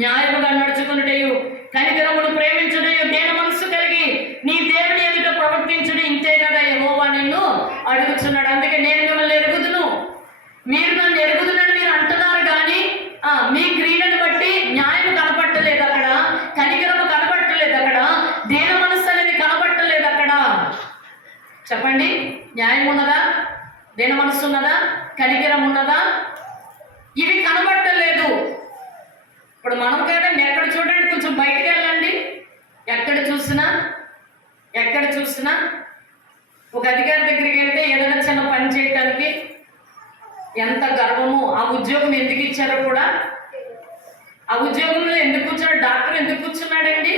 న్యాయముగా నడుచుకున్నటయు, కనికరమును ప్రేమించుటయు, దీన మనస్సు కలిగి నీ దేవుని ఎదుట ప్రవర్తించుడు, ఇంతే కదా యెహోవా నిన్ను అడుగుచున్నాడు. అందుకే నేను మిమ్మల్ని ఎరుగుదును, మీరు నన్ను ఎరుగుదునని మీరు అంటున్నారు, కానీ మీ క్రియలను బట్టి న్యాయం కనపట్టలేదు అక్కడ, కనికరము కనపట్టలేదు అక్కడ, దీన మనస్సు అనేది కనపట్టలేదు అక్కడ. చెప్పండి, న్యాయం ఉన్నదా? దీన మనస్సు ఉన్నదా? కనికరం ఉన్నదా? ఇవి కనబట్టలేదు. ఇప్పుడు మనం కదండి, ఎక్కడ చూడండి, కొంచెం బయటకు వెళ్ళండి, ఎక్కడ చూసినా ఒక అధికారి దగ్గరికి వెళ్తే ఏదైనా చిన్న పని చేయడానికి ఎంత గర్వము. ఆ ఉద్యోగం ఎందుకు ఇచ్చారో కూడా, ఆ ఉద్యోగంలో ఎందుకు కూర్చున్నాడు, డాక్టర్ ఎందుకు కూర్చున్నాడండి?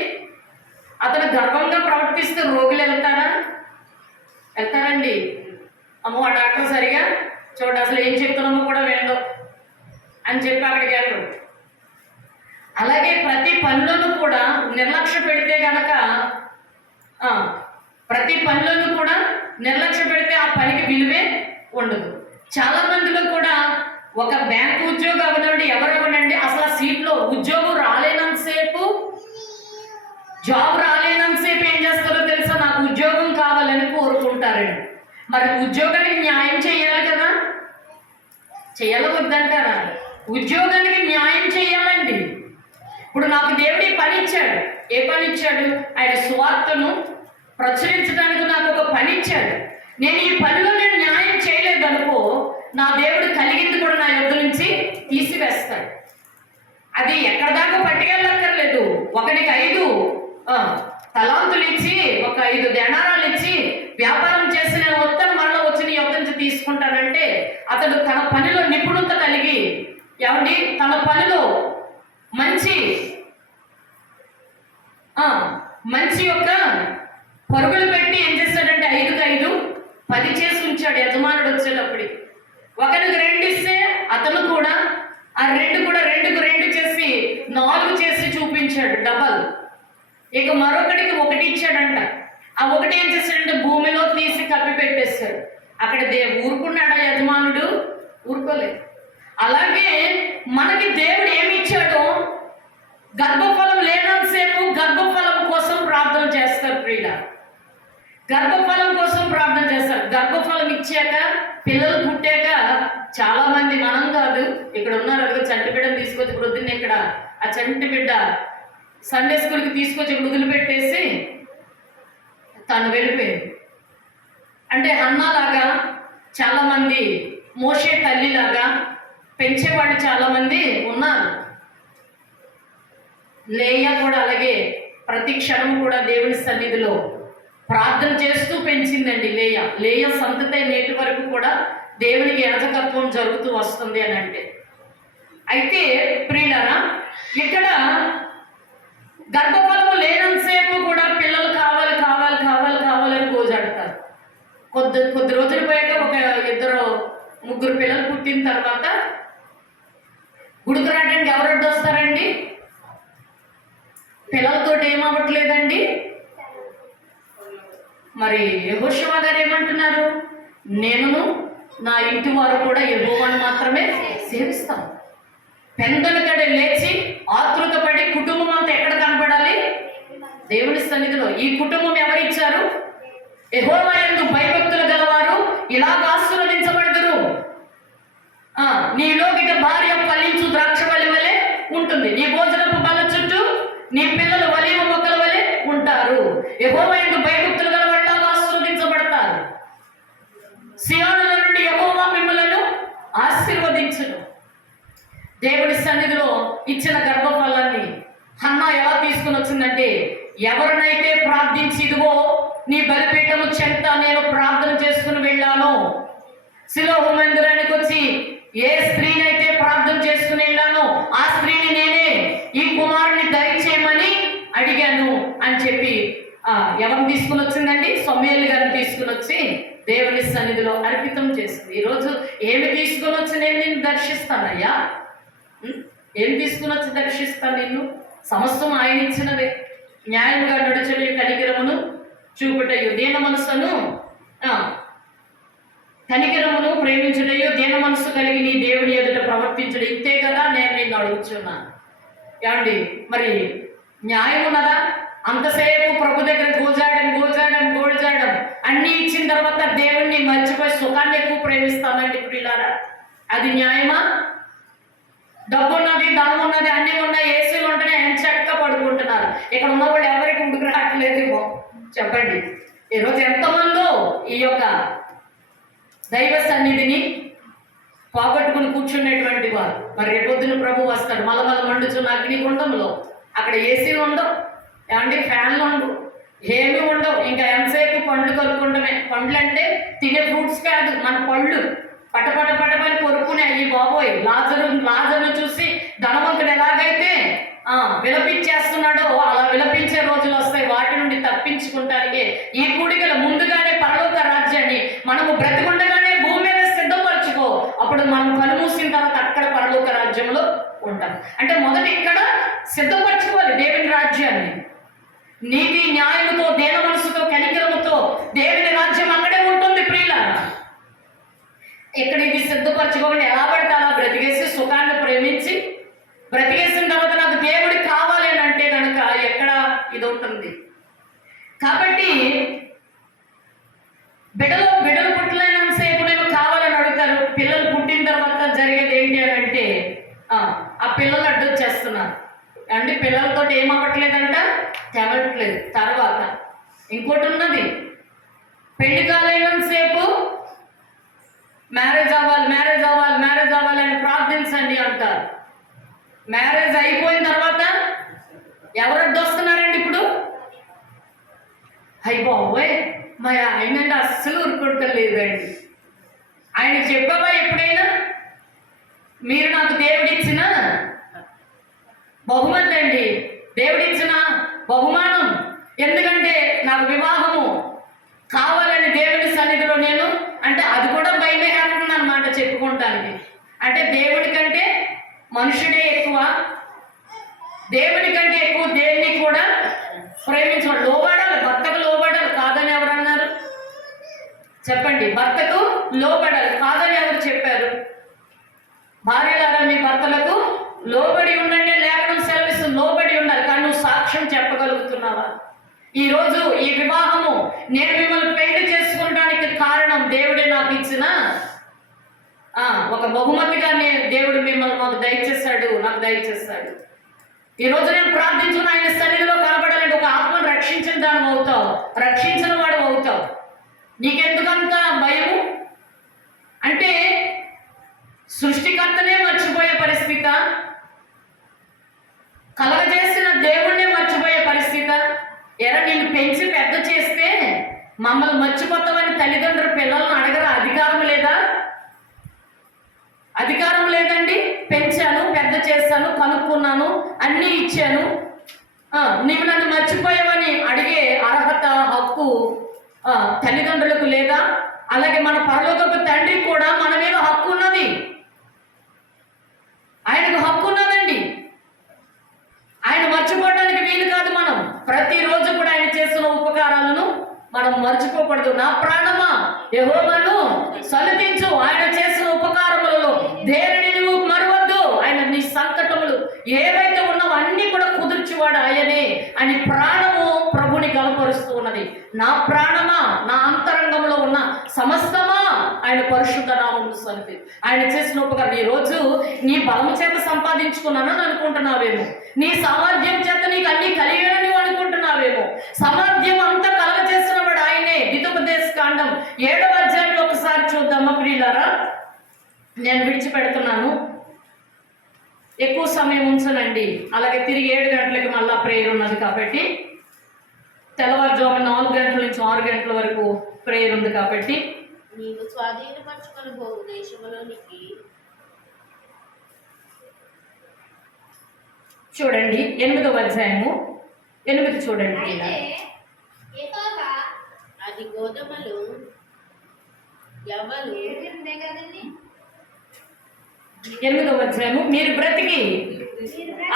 అతను గర్వంగా ప్రవర్తిస్తే రోగులు వెళ్తారండి. అమ్మో ఆ డాక్టర్ సరిగా చూడ, అసలు ఏం చెప్తున్నామో కూడా వినడు అని చెప్పి అక్కడికి వెళ్ళరు. అలాగే ప్రతి పనులను కూడా నిర్లక్ష్య పెడితే గనక, ప్రతి పనులను కూడా నిర్లక్ష్య పెడితే ఆ పనికి విలువే ఉండదు. చాలా మందిలో కూడా ఒక బ్యాంకు ఉద్యోగం అవనండి, ఎవరెవరండి, అసలు ఆ సీట్లో ఉద్యోగం రాలేనంతసేపు, జాబ్ రాలేనంతసేపు ఏం చేస్తారో తెలుసా? నాకు ఉద్యోగం కావాలని కోరుకుంటారండి. మరి ఉద్యోగానికి న్యాయం చేయాలి కదా, చేయాలి వద్దంటారా? ఉద్యోగానికి న్యాయం చేయాలండి. ఇప్పుడు నాకు దేవుడి పని ఇచ్చాడు. ఏ పని ఇచ్చాడు? ఆయన సువార్తను ప్రచురించడానికి నాకు ఒక పని ఇచ్చాడు. నేను ఈ పనిలో నేను న్యాయం చేయలేదు అనుకో, నా దేవుడు కలిగింది కూడా నా యొద్ద నుంచి తీసివేస్తాడు. అది ఎక్కడ దాకా పట్టుకెళ్ళక్కర్లేదు. ఒకరికి 5 తలాంతులు ఇచ్చి, ఒక 5 దేనారాలు ఇచ్చి వ్యాపారం చేసి నేను వస్తాను, మరలా వచ్చి నీ యొద్ద నుంచి తీసుకుంటానంటే అతడు తన పనిలో నిపుణత కలిగి, తన పనిలో మంచి యొక్క పరుగులు పెట్టి ఏం చేస్తాడంటే 5కి 5 10 చేసి ఉంచాడు యజమానుడు వచ్చేటప్పటికి. ఒకరికి 2 ఇస్తే అతను కూడా ఆ 2 కూడా 2కు 2 చేసి 4 చేసి చూపించాడు, డబల్. ఇక మరొకటికి 1 ఇచ్చాడంట. ఆ 1 ఏం చేశాడంటే భూమిలో తీసి కప్పి పెట్టేశాడు. అక్కడ ఊరుకున్నాడా యజమానుడు? ఊరుకోలేదు. అలాగే మనకి దేవుడు ఏమి ఇచ్చాడో, గర్భఫలం లేనంతసేపు గర్భఫలం కోసం ప్రార్థన చేస్తారు ప్రియుల. గర్భఫలం కోసం ప్రార్థన చేస్తారు. గర్భఫలం ఇచ్చాక, పిల్లలు పుట్టాక చాలా మంది, మనం కాదు, ఇక్కడ ఉన్నారు అదిగో చంటి బిడ్డను తీసుకొచ్చి వృద్ధిని, ఇక్కడ ఆ చంటి బిడ్డ సండే స్కూల్కి తీసుకొచ్చి వదిలిపెట్టేసి తను వెళ్ళిపోయింది. అంటే హన్నాలాగా చాలామంది, మోషే తల్లిలాగా పెంచేవాళ్ళు చాలామంది ఉన్నారు. లేయా కూడా అలాగే ప్రతి క్షణం కూడా దేవుని సన్నిధిలో ప్రార్థన చేస్తూ పెంచిందండి లేయా సంతతి నేటి వరకు కూడా దేవునికి యాజకత్వం జరుగుతూ వస్తుంది అని అంటే. అయితే ప్రియులారా, ఇక్కడ గర్భఫలము లేనంతసేపు కూడా పిల్లలు కావాలి కావాలి కావాలి కావాలని గోజాడతారు. కొద్ది రోజులు పోయాక ఒక 2-3 పిల్లలు పుట్టిన తర్వాత గుడికి రావడానికి ఎవరు అడ్డు వస్తారండి? పిల్లలతో ఏమవ్వట్లేదండి. మరి యెహోషువ గారు ఏమంటున్నారు? నేనును నా ఇంటి వారు కూడా యెహోవాను మాత్రమే సేవిస్తాం. పెందలకడ లేచి ఆతృతపడి కుటుంబం అంతా ఎక్కడ కనపడాలి? దేవుని సన్నిధిలో. ఈ కుటుంబం ఎవరిచ్చారు? యెహోవా యందు భయభక్తులు గలవారు ఇలాగ ఆశీర్వదించబడదురు. నీలో గిట భార్య ఫలించు ద్రాక్షవల్లి వలె ఉంటుంది, నీ భోజనపు బల్ల చుట్టూ నీ పిల్లలు ఒలీవ మొక్కల వలె ఉంటారు. యెహోవా యందు భయభక్తులు గలవారు ఇలాగ ఆశీర్వదించబడతారు. సియోనులో నుండి యెహోవా మిమ్మలను ఆశీర్వదించు ప్రార్థించడం. దేవుడి సన్నిధిలో ఇచ్చిన గర్భఫలాన్ని హన్నా ఎలా తీసుకుని వచ్చిందంటే, ఎవరినైతే ప్రార్థించి ఇదిగో నీ బలిపీఠము చెంత నేను ప్రార్థన చేసుకుని వెళ్ళాను, సిలోహు మందిరానికి వచ్చి ఏ స్త్రీనైతే ప్రార్థన చేసుకుని వెళ్ళానో ఆ స్త్రీని నేనే, ఈ కుమారుని దయచేయమని అడిగాను అని చెప్పి ఎవరిని తీసుకుని వచ్చిందండి? సమూయేలు గారిని తీసుకుని వచ్చి దేవుని సన్నిధిలో అర్పితం చేసింది. ఈరోజు ఏమి తీసుకుని వచ్చి నేను నిన్ను దర్శిస్తానయ్యా? ఏం తీసుకుని వచ్చి దర్శిస్తాను నిన్ను? సమస్తం ఆయన ఇచ్చినదే. న్యాయముగా నడుచుటయు కనికరమును చూపుటయు దీన మనస్సును కనికరమును ప్రేమించుటయు దీన మనస్సు కలిగి నీ దేవుని ఎదుట ప్రవర్తించుడు, ఇంతే కదా నేను నిన్ను అడుగుచున్నాను. ఏమండి, మరి న్యాయం ఉన్నదా? అంతసేపు ప్రభు దగ్గర గోజాడం అన్నీ ఇచ్చిన తర్వాత దేవుణ్ణి మర్చిపోయి సుఖాన్ని ఎక్కువ ప్రేమిస్తామండి పిల్లారా. అది న్యాయమా? డబ్బు ఉన్నది, ధనం ఉన్నది, అన్నీ ఉన్నాయి, ఏసీలు ఉంటేనే ఎంచక్క పడుకుంటున్నారు. ఇక్కడ ఉన్న వాళ్ళు ఎవరికి ముందుకు రావట్లేదేమో చెప్పండి. ఈరోజు ఎంతమందో ఈ యొక్క దైవ సన్నిధిని పోగొట్టుకుని కూర్చున్నటువంటి వారు. మరి రేపొద్దున ప్రభు వస్తాడు మలమల మండుచున్న అగ్నిగుండంలో. అక్కడ ఏసీలు ఉండవు, ఏమండి, ఫ్యాన్లు ఉండవు, ఏమీ ఉండవు. ఇంకా ఎంతసేపు పండ్లు కొనుక్కుంటమే. పండ్లు అంటే తినే ఫ్రూట్స్ కాదు, మన పళ్ళు పటపటని కొరుక్కునే. ఈ బాబోయ్, లాజరును చూసి ధనవంతుడు ఎలాగైతే విలపించేస్తున్నాడో అలా విలపించే రోజులు వస్తాయి. వాటి నుండి తప్పించుకుంటానికి ఈ కూడికలు ముందుగానే పరలోక రాజ్యాన్ని మనము బ్రతికుండగానే భూమి మీద సిద్ధపరచుకో. అప్పుడు మనం కనుమూసిన తర్వాత అక్కడ పరలోక రాజ్యంలో ఉంటాం. అంటే మొదట ఇక్కడ సిద్ధపరచుకోవాలి దేవుని రాజ్యాన్ని. నీతి న్యాయముతో, దేన మనసుతో, కనికరముతో దేవుని రాజ్యం అక్కడే ఉంటుంది ప్రియులారా. ఇక్కడ ఇది సిద్ధపరచుకోకుండా ఎలా పడితే అలా బ్రతికేసి సుఖాన్ని ప్రేమించి బ్రతికేసిన తర్వాత నాకు దేవుడి కావాలి అని అంటే కనుక ఎక్కడ ఇది ఉంటుంది. కాబట్టి బిడ్డలు పుట్టలేనంతసేపు నేను కావాలని అడుగుతారు. పిల్లలు పుట్టిన తర్వాత జరిగేది ఏంటి అని అంటే ఆ పిల్లలు అడ్డొచ్చేస్తున్నారు అంటే పిల్లలతో ఏం అవ్వట్లేదంట, తెవట్లేదు. తర్వాత ఇంకోటి ఉన్నది, పెళ్లి కాలేనంతసేపు మ్యారేజ్ అవ్వాలి అని ప్రార్థించండి అంటారు. మ్యారేజ్ అయిపోయిన తర్వాత ఎవరు అడ్డొస్తున్నారండి ఇప్పుడు? బాబోయ్, మా ఆయనంటే అస్సలు ఊరుకుంటలేదండి. ఆయనకి చెప్పావా ఎప్పుడైనా మీరు నాకు దేవుడిచ్చిన బహుమతి అండి, దేవుడిచ్చిన బహుమానం, ఎందుకంటే నాకు వివాహము కావాలని దేవుని సన్నిధిలో నేను అంటే అది కూడా భయమే కాకుండా అన్నమాట చెప్పుకుంటానికి. అంటే దేవుడి కంటే మనుషుడే ఎక్కువ, దేవుడి కంటే ఎక్కువ దేవుని కూడా ప్రేమించడం. లోబడాలి, భర్తకు లోబడాలి, కాదని ఎవరు అన్నారు చెప్పండి? భర్తకు లోబడాలి, కాదని ఎవరు చెప్పారు? భార్యలారా మీ భర్తలకు లోబడి ఉండండి, లేఖనం సెలవిస్తుంది లోబడి ఉండాలి. కానీ నువ్వు సాక్ష్యం చెప్పగలుగుతున్నావా? ఈరోజు ఈ వివాహము నేను మిమ్మల్ని పెళ్లి చేసుకోవడానికి కారణం దేవుడే నాకు ఇచ్చిన ఒక బహుమతిగా దేవుడు మిమ్మల్ని నాకు దయచేస్తాడు. ఈరోజు నేను ప్రార్థించుకుని ఆయన సన్నిధిలో కనబడాలంటే ఒక ఆత్మను రక్షించిన దాని అవుతావు, రక్షించిన వాడు అవుతావు. నీకెందుకంత భయము అంటే సృష్టికర్తనే మర్చిపోయే పరిస్థితి, కలగజేసిన దేవుణ్ణే మర్చిపోయే పరిస్థితి. నిన్ను పెంచి పెద్ద చేస్తే మమ్మల్ని మర్చిపోతామని తల్లిదండ్రులు పిల్లలను అడగరా? అధికారం లేదండి. పెంచాను, పెద్ద చేస్తాను, కనుక్కున్నాను, అన్నీ ఇచ్చాను, నీవు నన్ను మర్చిపోయావని అడిగే అర్హత, హక్కు తల్లిదండ్రులకు లేదా? అలాగే మన పరలోకపు తండ్రికి కూడా మన మీద హక్కు ఉన్నది. ఆయనకు హక్కు ఉన్నదండి. ఆయన మర్చిపోవడానికి వీలు కాదు. మనం ప్రతిరోజు కూడా ఆయన చేస్తున్న ఉపకారాలను మనం మర్చిపోకూడదు. నా ప్రాణమా యెహోవాను సన్నిధించు, ఆయన చేసిన ఉపకారములలో దేనిని నువ్వు మరవద్దు. ఆయన నీ సంకటములు ఏవైతే ఉన్నావో అన్నీ కూడా కుదుర్చివాడు ఆయనే అని ప్రాణము ప్రభుని గలపరుస్తూ ఉన్నది. నా ప్రాణమా, నా అంతరంగంలో ఉన్న సమస్తమా ఆయన పరిశుద్ధ నామమును సన్నిధి. ఆయన చేసిన ఉపకారం ఈరోజు నీ బలము చేత సంపాదించుకున్నానని అనుకుంటున్నావేమో, నీ సామర్థ్యం చేత నీకు అన్ని కలిగానని అనుకుంటున్నావేమో. సామర్థ్యం అంతా కలగజేస్తున్న వాడు ఆయనే. ద్వితోపదేశ కాండం 7వ అధ్యాయంలో ఒకసారి చూద్దామా ప్రియులారా? నేను విడిచిపెడుతున్నాను, ఎక్కువ సమయం ఉంచనండి. అలాగే తిరిగి 7 గంటలకి మళ్ళీ ప్రేయర్ ఉన్నది కాబట్టి, తెల్లవారుజామున 4 గంటల నుంచి 6 గంటల వరకు ప్రేయర్ ఉంది కాబట్టి నీవు స్వాధీనపరచుకొని పోవు దేశంలోనికి. చూడండి 8వ అధ్యాయము 8 చూడండి. అయితే యెహోవా అది గోధుమలు ఎవరు ఉండే కదండి 8వ అధ్యాయము మీరు బ్రతికి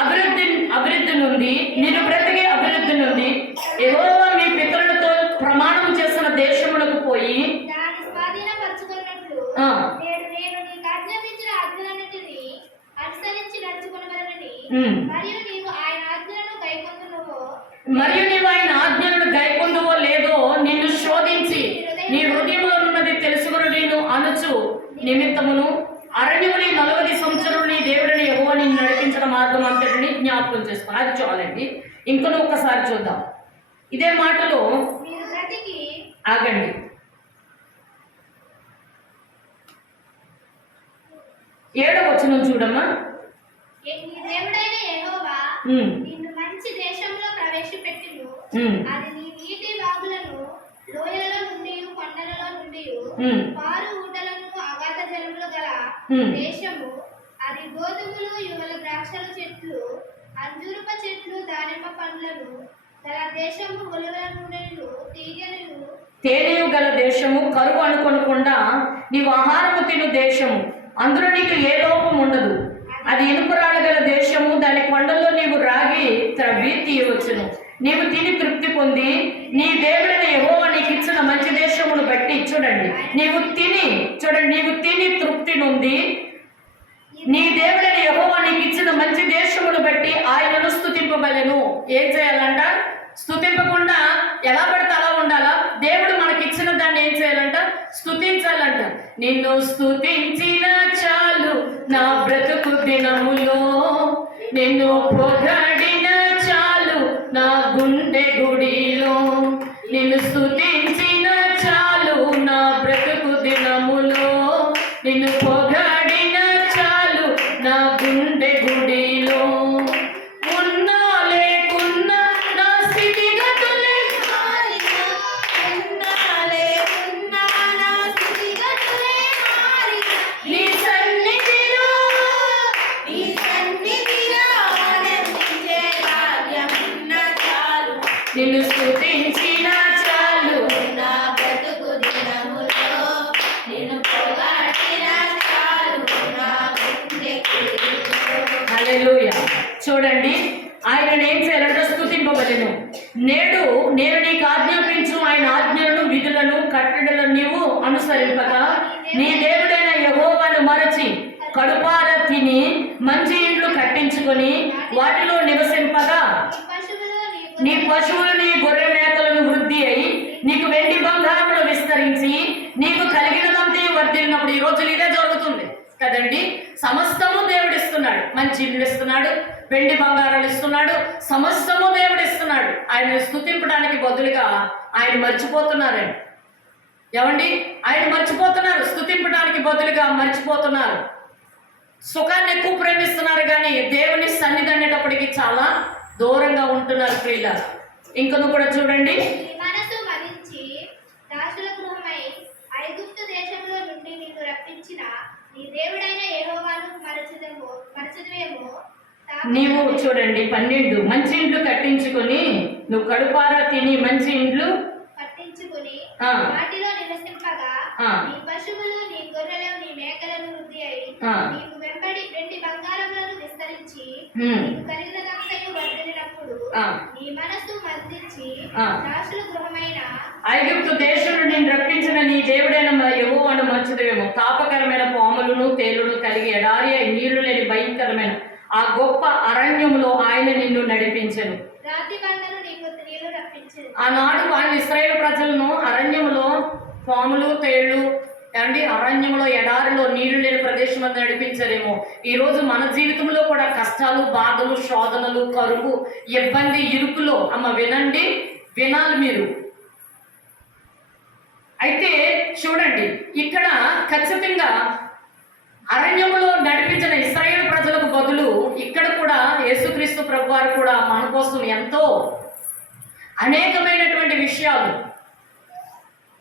అభివృద్ధి నుండి మీరు బ్రతికి అభివృద్ధి నుండి యెహోవా మీ పితరులతో ప్రమాణం చేసిన దేశములకు పోయి దాన్ని స్వాధీనపరచుకున్నట్లు ఆ. నేను నీకు ఆజ్ఞాపించిన ఆజ్ఞలన్నిటిని అనుసరించి నడుచుకొనవలెనని మరియు నీవు ఆయన ఆజ్ఞలను గైకొందువో లేదో నిన్ను శోధించి నీ హృదయంలో ఉన్నది తెలుసుకుని నేను అనుచు నిమిత్తమును అరణ్యముని 40 సంవత్సరాలు నీ దేవుడిని యెహోవా నిన్ను నడిపించిన మార్గం అంతటిని జ్ఞాపకం చేసుకో. అది చాలండి. ఇంకొన ఒక్కసారి చూద్దాం. ఇదే మాటలో మీరు బ్రతికి ఆగండి. 7వ వచనం చూడమ్మా. నీ దేవుడైన యెహోవా నిన్ను మంచి దేశంలో ప్రవేశపెట్టును. అది నీ నీటి వాగులను లోయలలో నుండి కొండలలో నుండి పారు ఊటలను అగాధ జలములు గల దేశము. అది గోధుమలు యువల ద్రాక్షల చెట్లు అంజూరప చెట్లు దానిమ్మ పండ్లను గల దేశము. ఒలువల నూనెలు తేనెయు గల దేశము. కరువు అనుకొనకుండా నీవు ఆహారము తిను దేశము. అందులో నీకు ఏ లోపం ఉండదు. అది ఇనుపరాళ్ళు గల దేశము. దాని కొండల్లో నీవు రాగి త్రవ్వి తీయవచ్చును. నీవు తిని తృప్తి పొంది నీ దేవుడైన యెహోవా నీకు ఇచ్చిన మంచి దేశమును బట్టి చూడండి నీవు తిని తృప్తి నొంది నీ దేవుడైన యెహోవా నీకు ఇచ్చిన మంచి దేశమును బట్టి ఆయనను స్తుతింపబలెను. ఏం చేయాలంట? స్తుతింపకుండా ఎలా పడితే అలా ఉండాలా? దేవుడు మనకి ఇచ్చిన దాన్ని ఏం చేయాలంట? స్తుతించాలంట. నిన్ను స్తుతించిన చాలు నా బ్రతుకు దినములో, నిన్ను పొగడిన చాలు నా గుండె గుడిలో. నిన్ను స్తుతించిన చాలు నా బ్రతుకు దినములో, నిన్ను పొగడిన చాలు నా గుండె గుడిలో. ఉన్నా లేకున్నా నా స్థితిగతులే నీ సన్నిధిలో నిన్ను స్తుతించిన చాలు నా బ్రతుకు దినములో, నిన్ను పొగడిన చాలు నా గుండె గుడిలో. హల్లెలూయా. చూడండి ఆయన ఏం చేయాలంటే స్తుతింపబడెను. నేడు నేను నీకు ఆజ్ఞాపించు ఆయన ఆజ్ఞలను విధులను కట్టడలను నీవు అనుసరింపక నీ దేవుడైన యెహోవాను మరచి కడుపార తిని మంచి ఇండ్లు కట్టించుకొని వాటిలో నివసింపగా నీ పశువులు నీ గొర్రె మేకలను వృద్ధి అయి నీకు వెండి బంగారములు విస్తరించి నీకు కలిగినదంతా వర్ధిల్లినప్పుడు. ఈ రోజులు ఇదే జరుగుతుంది కదండి. సమస్తము దేవుడు ఇస్తున్నాడు. మంచి ఇల్లు ఇస్తున్నాడు, వెండి బంగారాలు ఇస్తున్నాడు, సమస్తము దేవుడు ఇస్తున్నాడు. ఆయన స్తుతింపడానికి బదులుగా ఆయన మర్చిపోతున్నారండి. ఏమండి? ఆయన మర్చిపోతున్నారు. స్తుతింపడానికి బదులుగా మర్చిపోతున్నారు. సుఖాన్ని ఎక్కువ ప్రేమిస్తున్నారు కానీ దేవుని సన్నిధి అనేటప్పటికి చాలా దూరంగా ఉంటున్నారు ప్రియుల. ఇంకొను కూడా చూడండి. మనసు మదించి దాసుల గృహమై ఐగుప్తు దేశంలో నుండి నీకు రప్పించిన నీ దేవుడైన యెహోవాను మరచెదవేమో. నీవు చూడండి 12 మంచి ఇండ్లు కట్టించుకొని నువ్వు కడుపారా తిని మంచి ఇండ్లు కట్టించుకుని వాటిలో నివసింపగా నీ పశువులు నీ గొర్రెలు నీ మేకలను వృద్ధి అయి నీకు వెండి బంగారములను విస్తరించి నీకు కలిగినదంతయు వర్ధిల్లినప్పుడు నీ మనస్సు మదించి దాసుల గృహమైన ఐగుప్తు దేశం నుండి రప్పించిన నీ దేవుడైన యెహోవాను మరచెదవేమో. తాపకరమైన పాములను తేలును కలిగి ఎడారి నీళ్లు లేని భయంకరమైన ఆ గొప్ప అరణ్యములో ఆయన నిన్ను నడిపించెను. ఆనాడు వాళ్ళు ఇశ్రాయేలు ప్రజలను అరణ్యములో పాములు తేళ్లు అండి అరణ్యంలో ఎడారిలో నీళ్లు లేని ప్రదేశం అంతా నడిపించారేమో. ఈరోజు మన జీవితంలో కూడా కష్టాలు, బాధలు, శోధనలు, కరువు, ఇబ్బంది, ఇరుకులో వినాలి మీరు. అయితే చూడండి ఇక్కడ ఖచ్చితంగా అరణ్యములో నడిపించిన ఇశ్రాయేలు ప్రజలకు బదులు ఇక్కడ కూడా యేసుక్రీస్తు ప్రభువారు కూడా మన కోసం ఎంతో అనేకమైనటువంటి విషయాలు,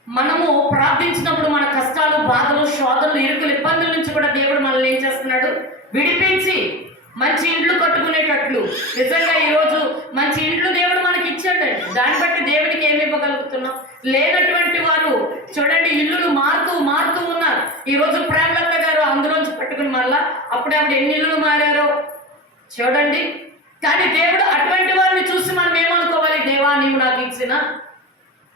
మనము ప్రార్థించినప్పుడు మన కష్టాలు, బాధలు, శోధనలు, ఇరుకులు, ఇబ్బందుల నుంచి కూడా దేవుడు మనల్ని ఏం చేస్తున్నాడు? విడిపించి మంచి ఇండ్లు కట్టుకునేటట్లు. నిజంగా ఈరోజు మంచి ఇండ్లు దేవుడు మనకి ఇచ్చాడు. దాన్ని బట్టి దేవుడికి ఏమి ఇవ్వగలుగుతున్నాం? లేనటువంటి వారు చూడండి, ఇల్లులు మారుతూ ఉన్నారు. ఈరోజు ప్రేమలత గారు అందులోంచి పట్టుకుని మళ్ళా అప్పుడే ఎన్ని ఇల్లులు మారారో చూడండి. కానీ దేవుడు అటువంటి వారిని చూసి మనం ఏమనుకోవాలి? దేవా, నీవు నాకు ఇచ్చిన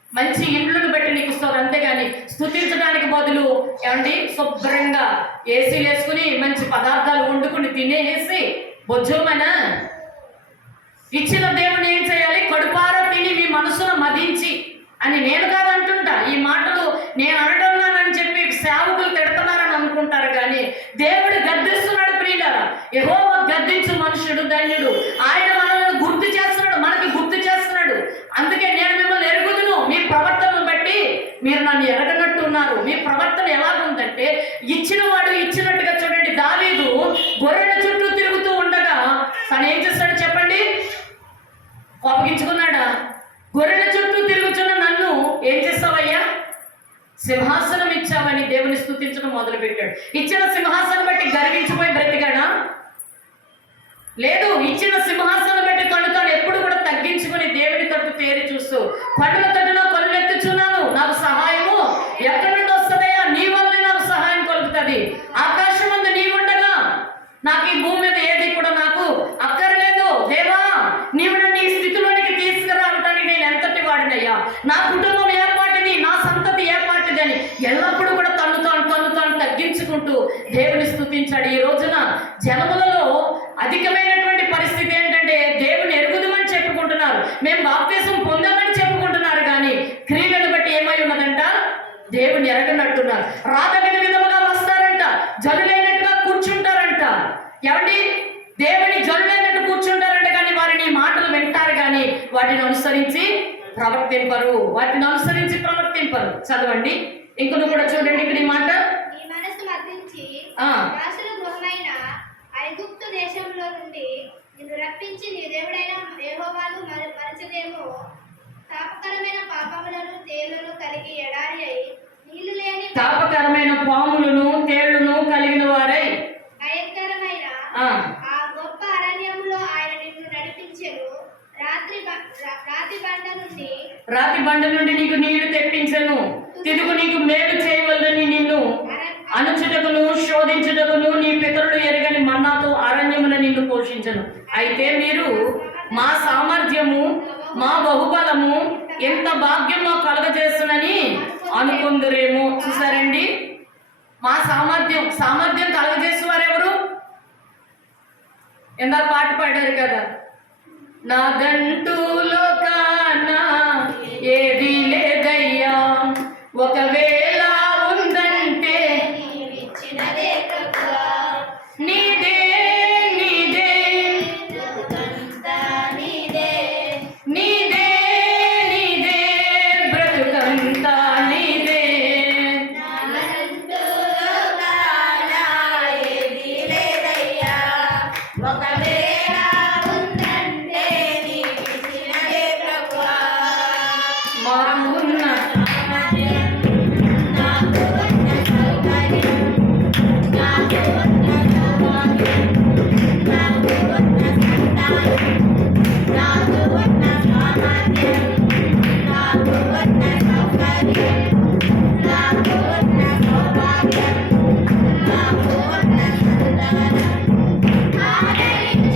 మంచి ఇండ్లను బట్టి నీకు ఇస్తారు. అంతేగాని స్తుతించడానికి బదులు ఏమండి శుభ్రంగా ఏసీలు వేసుకుని మంచి పదార్థాలు వండుకుని తినేసి బొజ్జోమన ఇచ్చిన దేవుని ఏం చేయాలి? కడుపారా తిని మీ మనసును మదించి అని నేను కాదంటుంటా. ఈ మాటలు నేను అనటన్నానని చెప్పి సేవకులు తిడుతున్నారని అనుకుంటారు, కానీ దేవుడు గద్దిస్తున్నాడు. ప్రియులారా, యెహోవా గద్దించు మనుషుడు ధన్యుడు. ఆయన మనల్ని గుర్తు చేస్తున్నాడు, మనకి గుర్తు చేస్తున్నాడు. అందుకే నేను మిమ్మల్ని ఎరుగుదును, మీ ప్రవర్తనను బట్టి మీరు నన్ను ఎరగనట్టు ఉన్నారు. మీ ప్రవర్తన ఎలాగుందంటే, ఇచ్చిన వాడు ఇచ్చినట్టుగా చూడండి. దావీదు గొర్రెల చుట్టూ తిరుగుతూ ఉండగా తను ఏం చేస్తాడు చెప్పండి? కోపగించుకున్నాడా? గొర్రెల చుట్టూ తిరుగుతున్న నన్ను ఏం చేస్తావయ్యా? సింహాసనం ఇచ్చావని దేవుని స్తుతించడం మొదలుపెట్టాడు. ఇచ్చిన సింహాసనం బట్టి గర్వించిపోయి బ్రతికాడా? లేదు. ఇచ్చిన సింహాసనం బట్టి తను ఎప్పుడు కూడా తగ్గించుకుని దేవుని తట్టు తేరి చూస్తూ, కొండల తట్టున కొలువెత్తుచున్నాను, నాకు సహాయము ఎక్కడి నుండి వస్తుందయ్యా? నీ వల్లే నాకు సహాయం కలుగుతుంది. ఆకాశం అందు నీవుండగా నాకు ఈ భూమి మీద ఏది కూడా నాకు అక్కర్లేదు. దేవా, నీవు నన్ను ఈ స్థితిలోనికి తీసుకురావటానికి నేను ఎంతటి వాడినయ్యా? నా కుటుంబం ఏ పాటిది, నా సంతతి ఏ పాటిది అని ఎల్లప్పుడూ కూడా తను తగ్గించుకుంటూ దేవుని స్తుతించాడు. ఈ రోజున జనములలో అధికమైనటువంటి పరిస్థితి ఏంటంటే, దేవుని ఎరుగుదమని చెప్పుకుంటున్నారు, మేము బాప్తిసం పొందామని చెప్పుకుంటున్నారు, కానీ క్రియలను బట్టి ఏమై ఉన్నదంట? దేవుని ఎరగనట్టున్నారు. రాదగిన విధముగా వస్తారంట, జనులైనట్టుగా కూర్చుంటారంట. ఏమండి? దేవుని జనులైనట్టు కూర్చుంటారంట, కానీ వారిని మాటలు వింటారు, కానీ వాటిని అనుసరించి ప్రవర్తింపరు. చదవండి ఇంకొక కూడా చూడండి ఇక్కడ ఈ మాట. ఐగుప్తు దేశంలో నుండి నిన్ను రప్పించి నీ దేవుడైన యెహోవాను మరచదేమో. తాపకరమైన పాపములను తేళ్లను కలిగి ఎడారి అయి నీళ్లు లేని తాపకరమైన పాములను తేళ్లను కలిగిన వారై భయంకరమైన ఆ గొప్ప అరణ్యములో ఆయన నిన్ను నడిపించెను. రాతి బండ నుండి నీకు నీళ్లు తెప్పించెను. తిరుగు నీకు మేలు చేయవలదని నిన్ను అనుచుటకును శోధించుటకును నీ పితరులు ఎరగని మన్నాతో అరణ్యమున నిన్ను పోషించను. అయితే మీరు మా సామర్థ్యము, మా బహుబలము, ఎంత భాగ్యం మాకు కలగజేస్తున్నని అనుకుందురేమో. చూసారండి, మా సామర్థ్యం కలగజేసేవారెవరు? ఎంత పాట పాడారు కదా, నాదంటూ లోకాన ఏది లేదయ్యా, ఒకవేళ ఉందంటే నీదే నీదే నీదే నీదే బ్రతుకంతా నీదే. Hallelujah.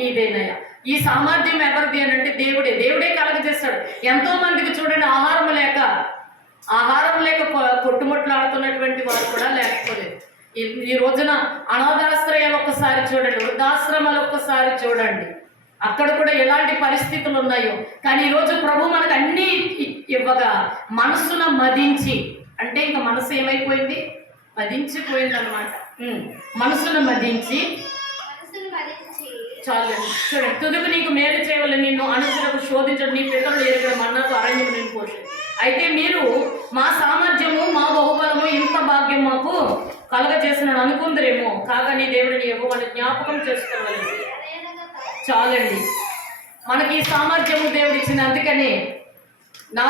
నీదేనయ్యా. ఈ సామర్థ్యం ఎవరిది అని అంటే దేవుడే కలగజేస్తాడు. ఎంతో మందికి చూడండి ఆహారం లేక కొట్టుముట్లాడుతున్నటువంటి వారు కూడా లేకపోలేదు. ఈ రోజున అనాథాశ్రయాలు ఒక్కసారి చూడండి, వృద్ధాశ్రమాలు ఒక్కసారి చూడండి, అక్కడ కూడా ఎలాంటి పరిస్థితులు ఉన్నాయో. కానీ ఈరోజు ప్రభు మనకు అన్నీ ఇవ్వగా మనసున మదించి, అంటే ఇంకా మనసు ఏమైపోయింది, మదించిపోయింది అనమాట. మనసున మదించి చాలండి. చూడండి, తుదుకు నీకు మేలు చేయవలని నిన్ను అనుసరకు శోధించడం నీ పితరులు ఎరుగడ మన్నాకు అరణ్యం నేను పోషణ. అయితే మీరు మా సామర్థ్యము మా బహుబలము ఇంత భాగ్యం మాకు కలగజేసినని అనుకుందరేమో, కాగా నీ దేవుడిని యెహోవాను జ్ఞాపకం చేసుకోవాలి. చాలండి, మనకి ఈ సామర్థ్యము దేవుడు ఇచ్చింది. అందుకనే నా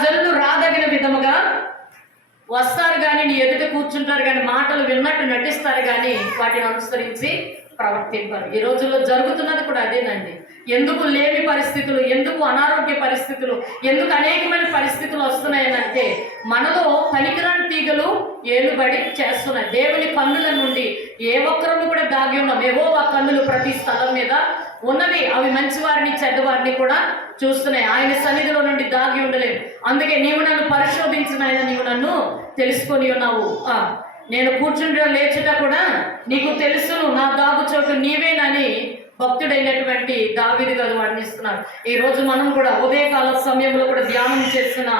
జనులు రాదగిన విధముగా వస్తారు కానీ నీ ఎదుట కూర్చుంటారు కానీ మాటలు విన్నట్టు నటిస్తారు కానీ వాటిని అనుసరించి ప్రవర్తింపరు. ఈ రోజుల్లో జరుగుతున్నది కూడా అదేనండి. ఎందుకు లేని పరిస్థితులు, ఎందుకు అనారోగ్య పరిస్థితులు, ఎందుకు అనేకమైన పరిస్థితులు వస్తున్నాయనంటే మనలో పనికిరాని తీగలు ఏలుబడి చేస్తున్నాయి. దేవుని కన్నుల నుండి ఏ ఒక్కరూ కూడా దాగి ఉన్నాం. యెహోవా కన్నులు ప్రతి స్థలం మీద ఉన్నవి. అవి మంచివారిని చెడ్డవారిని కూడా చూస్తున్నాయి. ఆయన సన్నిధిలో నుండి దాగి ఉండలేవు. అందుకే నీవు నన్ను పరిశోధించిన ఆయన, నీవు నన్ను తెలుసుకొని ఉన్నావు. నేను కూర్చుంటే లేచుట కూడా నీకు తెలుసును, నా దాగు చోటు నీవేనని భక్తుడైనటువంటి దావీదు గారు వర్ణిస్తున్నారు. ఈ రోజు మనం కూడా ఉదయకాల సమయంలో కూడా ధ్యానం చేస్తున్న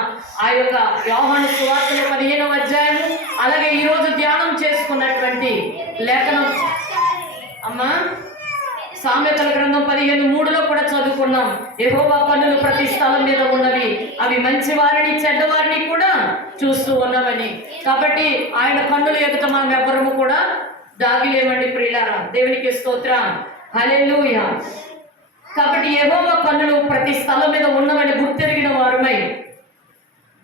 ఆ యొక్క యోహాను సువార్తలో 15వ అధ్యాయము, అలాగే ఈ రోజు ధ్యానం చేసుకున్నటువంటి లేఖనం అమ్మా సామెతల గ్రంథం 15:3లో కూడా చదువుకున్నాం. యెహోవా కన్నులు ప్రతి స్థలం మీద ఉన్నవి, అవి మంచి వారిని చెడ్డవారిని కూడా చూస్తూ ఉన్నవని. కాబట్టి ఆయన కన్నుల ఎదుట మనం ఎవ్వరము కూడా దాగిలేమండి ప్రియులారా. దేవునికి స్తోత్రం, హల్లెలూయా. కాబట్టి యెహోవా కన్నులు ప్రతి స్థలం మీద ఉన్నవని గుర్తెరిగిన వారమై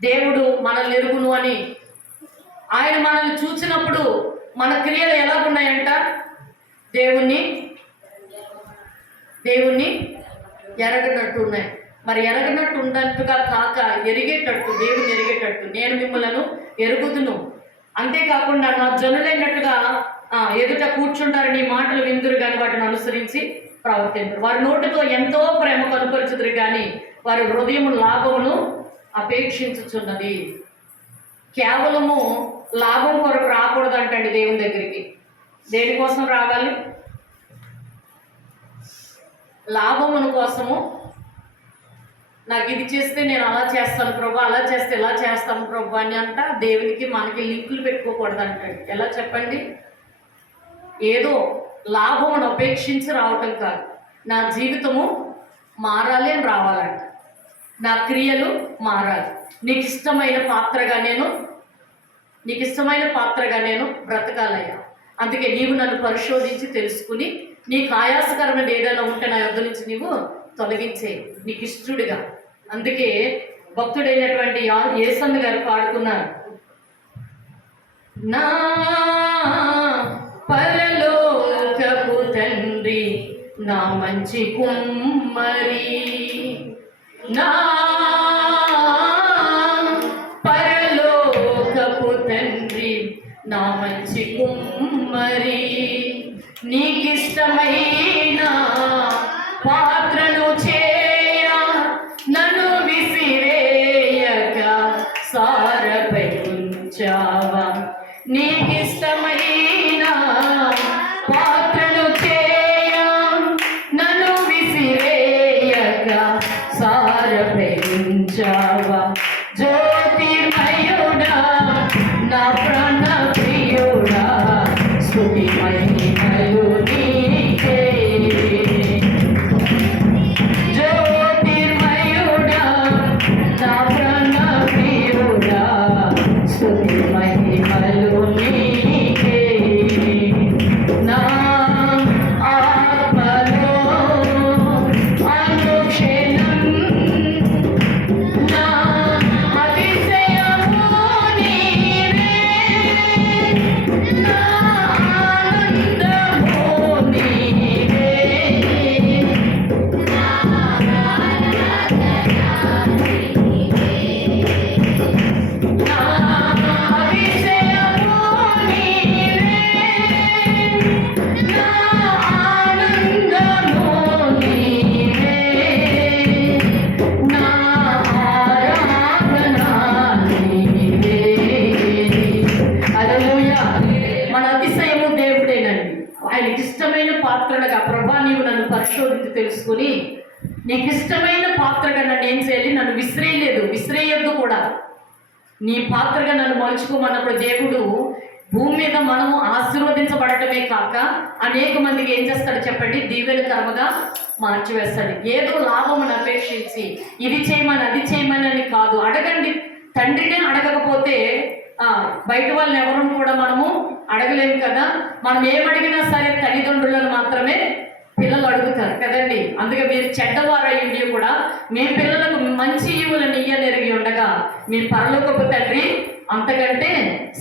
దేవుడు మనల్ని ఎరుగును అని, ఆయన మనల్ని చూసినప్పుడు మన క్రియలు ఎలాగున్నాయంట, దేవుణ్ణి ఎరగనట్టు ఉన్నాయి. మరి ఎరగనట్టు ఉన్నట్టుగా కాక ఎరిగేటట్టు, దేవుని ఎరిగేటట్టు నేను మిమ్మలను ఎరుగుదును, అంతేకాకుండా నా జనులైనట్టుగా ఎదుట కూర్చుంటారని మాటలు విందురు కానీ వాటిని అనుసరించి ప్రవర్తించరు. వారి నోటితో ఎంతో ప్రేమ కనుపరుచుదురు కానీ వారి హృదయము లాభమును అపేక్షించుచున్నది. కేవలము లాభం కొరకు రాకూడదంటండి దేవుని దగ్గరికి. దేనికోసం రావాలి? లాభముల కోసము. నాకు ఇది చేస్తే నేను అలా చేస్తాను ప్రభు, అలా చేస్తే ఇలా చేస్తాను ప్రభు అని అంట దేవునికి మనకి లింకులు పెట్టుకోకూడదు అంటాడు. ఎలా చెప్పండి? ఏదో లాభమును అపేక్షించి రావటం కాదు, నా జీవితము మారాలి అని రావాలంట, నా క్రియలు మారాలి. నీకు ఇష్టమైన పాత్రగా నేను బ్రతకాలయ్యా. అందుకే నీవు నన్ను పరిశోధించి తెలుసుకుని నీకు ఆయాసకరమైన ఏదైనా ఉంటే నా యొద్ద నుంచి నీవు తొలగించే, నీకు ఇష్టడుగా. అందుకే భక్తుడైనటువంటి యేసన్న గారు పాడుకున్నారు, నా పరలోకపు తండ్రి నా మంచి కుమ్మరి, నా పరలోకపు తండ్రి నా మంచి కుమ్మరి, నీకిష్టమైన పాత్రను చేయ నన్ను విసిరేయక సారపై ఉంచావా, నీకిష్టమైన పాత్రను చేయ నన్ను విసిరేయక సారపై ఉంచావా, జ్యోతిర్మయుడా నా ప్రాణ ప్రియుడా స్తుతి మహిమలు నీకే, జ్యోతిర్మయుడా నా ప్రాణ ప్రియుడా స్తుతి మహిమలు నీకే, నా ఆత్మలో అనుక్షణం నా అతిశయము నీవే, నా ఆనందము నీవే, నా ఆరాధన నీవే, నా పాత్రలుగా ప్రభా నీవు నన్ను పరిశోధించి తెలుసుకుని నీకు ఇష్టమైన పాత్రగా నన్ను ఏం చేయాలి, నన్ను విసిరేయొద్దు కూడా, నీ పాత్రగా నన్ను మలుచుకోమన్నప్పుడు దేవుడు భూమి మీద మనము ఆశీర్వదించబడటమే కాక అనేక మందికి ఏం చేస్తాడు చెప్పండి, దీవెనకరముగా మార్చివేస్తాడు. ఏదో లాభమును అపేక్షించి ఇది చేయమని అది చేయమని అని కాదు. అడగండి, తండ్రినే అడగకపోతే బయట వాళ్ళని ఎవరు కూడా మనము అడగలేము కదా. మనం ఏమడిగినా సరే తల్లిదండ్రులను మాత్రమే పిల్లలు అడుగుతారు కదండి. అందుకే మీరు చెడ్డవారై ఉండి కూడా మీ పిల్లలకు మంచి ఈవులను ఇయ్యనెరిగి ఉండగా మీ పరలోకపు తండ్రి అంతకంటే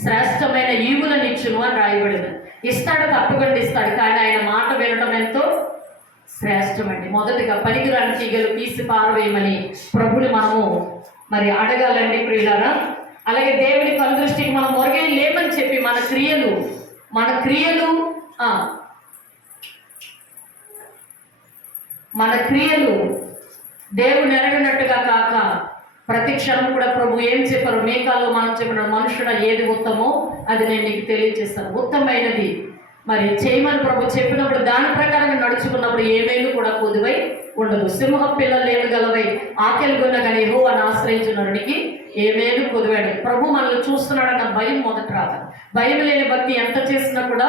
శ్రేష్టమైన ఈవులను ఇచ్చును అని రాయబడింది. ఇస్తాడు, తప్పకుండా ఇస్తాడు, కానీ ఆయన మాట వినడం ఎంతో శ్రేష్టమండి. మొదటిగా పనికిరాని తీగలు తీసి పారవేయమని ప్రభుని మనము మరి అడగాలండి ప్రియులారా. అలాగే దేవుని కనుదృష్టికి మనం మొరగే లేమని చెప్పి మన క్రియలు దేవుని ఎరగనట్టుగా కాక ప్రతి క్షణం కూడా ప్రభు ఏం చెప్పారు, మేకాలో మనం చెప్పిన మనుషుడు ఏది ఉత్తమో అది నేను నీకు తెలియజేస్తాను. ఉత్తమైనది మరి చేయమని ప్రభు చెప్పినప్పుడు దాని ప్రకారంగా నడుచుకున్నప్పుడు ఏమేమి కూడా కొదువై ఉండదు. సింహ పిల్లలు ఏమి గలవై ఆకలి కొన్న కానీ యెహోవాను ఆశ్రయించున్నడికి ఏమేమి కొదువాడు. ప్రభు మనల్ని చూస్తున్నాడన్న భయం మొదట రాదు. భయం లేని భక్తి ఎంత చేసినా కూడా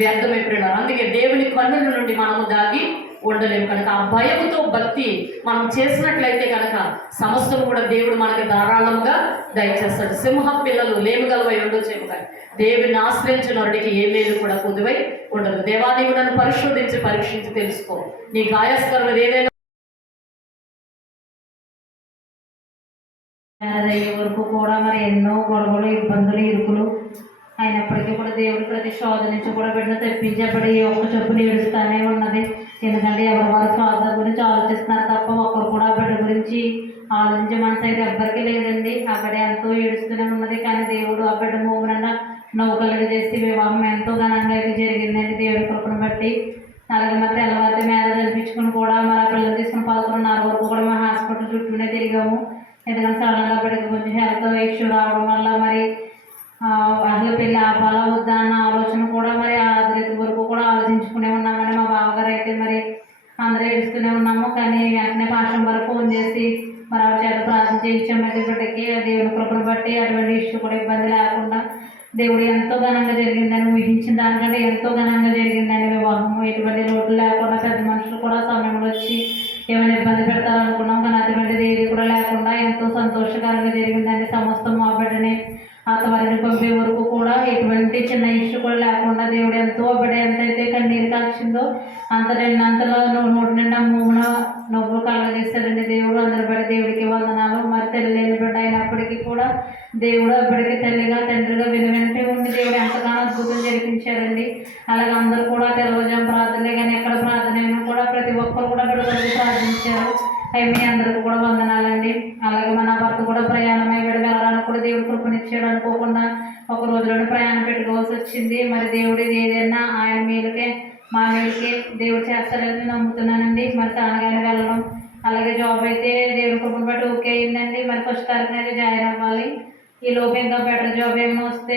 వ్యర్థమైపోయాడు. అందుకే దేవుని కన్నుల నుండి మనము దాగి ఉండలేము కనుక ఆ భయముతో భక్తి మనం చేసినట్లయితే కనుక సమస్తము కూడా దేవుడు మనకి ధారాళంగా దయచేస్తాడు. సింహ పిల్లలు లేముగలవై ఉండొచ్చేమో కానీ దేవుని ఆశ్రయించిన వాడికి ఏమేమి కూడా కొదువై ఉండదు. దేవాన్ని కూడా పరిశోధించి పరీక్షించి తెలుసుకో. నీ గాయస్కరమైన ఏదైనా అయ్యే వరకు కూడా మరి ఎన్నో గొడవలు, ఇబ్బందులు, ఇరుకులు అయినప్పటికీ కూడా దేవుడు ప్రతి శోధన నుంచి కూడా బిడ్డ తెప్పించబడి ఒక్క చొప్పున ఏడుస్తానే ఉన్నది. ఎందుకంటే ఎవరి వారి స్వార్థ గురించి ఆలోచిస్తున్నారు తప్ప ఒక్కరు కూడా బిడ్డ గురించి ఆలోచించే మనసు అయితే ఎవ్వరికీ లేదండి. ఆ బిడ్డ ఎంతో ఏడుస్తూనే ఉన్నది, కానీ దేవుడు ఆ బిడ్డ మూవనన్నా నవ్వుకలడి చేసి వివాహం ఎంతో ఘనంగా అయితే జరిగిందండి దేవుడి కృపను బట్టి. అలాగే మరి తెల్లవారితే మ్యారేజ్ అనిపించుకుని కూడా మరి ఆ పిల్లలు తీసుకుని 11:30 వరకు కూడా మా హాస్పిటల్ చుట్టూనే తిరిగాము. ఎందుకంటే సడన్గా బిడ్డకి కొంచెం హెల్త్ ఇష్యూ రావడం వల్ల మరి అసలు పెళ్ళి ఆపాలా వద్దా అన్న ఆలోచన కూడా మరి ఆదరేత వరకు కూడా ఆలోచించుకునే ఉన్నామని మా బావగారు అయితే మరి అందరూ ఏడుస్తూనే ఉన్నాము. కానీ వెంటనే పాషం వరకు ఫోన్ చేసి మరి ఆవిడ చేత ప్రార్థన చేయించాము. అయితే బిడ్డకి దేవుని కృపను బట్టి అటువంటి ఇష్యూ కూడా ఇబ్బంది లేకుండా దేవుడు ఎంతో ఘనంగా జరిగిందని, ఊహించిన దానికంటే ఎంతో ఘనంగా జరిగిందని వివాహం. ఎటువంటి లోటు లేకుండా పెద్ద మనుషులు కూడా సమయంలో వచ్చి ఏమైనా ఇబ్బంది పెడతారనుకున్నాం, కానీ అటువంటిది ఏది కూడా లేకుండా ఎంతో సంతోషకరంగా జరిగిందండి. సమస్తం మా బిడ్డని అత్తవారిని పంపే వరకు కూడా ఎటువంటి చిన్న ఇష్యూ కూడా లేకుండా దేవుడు ఎంతో బిడ్డ ఎంతైతే కన్నీరు కాల్చిందో అంత రెండంతలో నోటి నిండా మూన నవ్వులు కలగజేస్తాడండి దేవుడు. అందరి బిడ్డ దేవుడికి వందనాలు. మరి తల్లి లేని బిడ్డ అయినప్పటికీ కూడా దేవుడు అప్పటికి తల్లిగా తండ్రిగా వెనువెంటే ఉండి దేవుడు ఎంతగానో అద్భుతం జరిపించారండి. అలాగే అందరూ కూడా తెలవజాం ప్రార్థనలే కానీ ఎక్కడ ప్రార్థన అయినా కూడా ప్రతి ఒక్కరు కూడా బిడ్డ ప్రార్థించారు. అవి మీ అందరికీ కూడా వందనాలండి. అలాగే మన భర్త కూడా ప్రయాణమై వెళ్ళడానికి కూడా దేవుడు కృపనిచ్చాడు. అనుకోకుండా ఒక రోజులోనే ప్రయాణం పెట్టుకోవాల్సి వచ్చింది. మరి దేవుడు ఏదైనా ఆయన మేలుకే మా మేలుకే దేవుడు చేస్తారని నమ్ముతున్నానండి. మరి తానగానే వెళ్ళడం, అలాగే జాబ్ అయితే దేవుడి కృపను బట్టి ఓకే అయిందండి. మరి ఫస్ట్ తారీఖున అయితే జాయిన్ అవ్వాలి. ఈ లోపు ఇంకా బెటర్ జాబ్ ఏమైనా వస్తే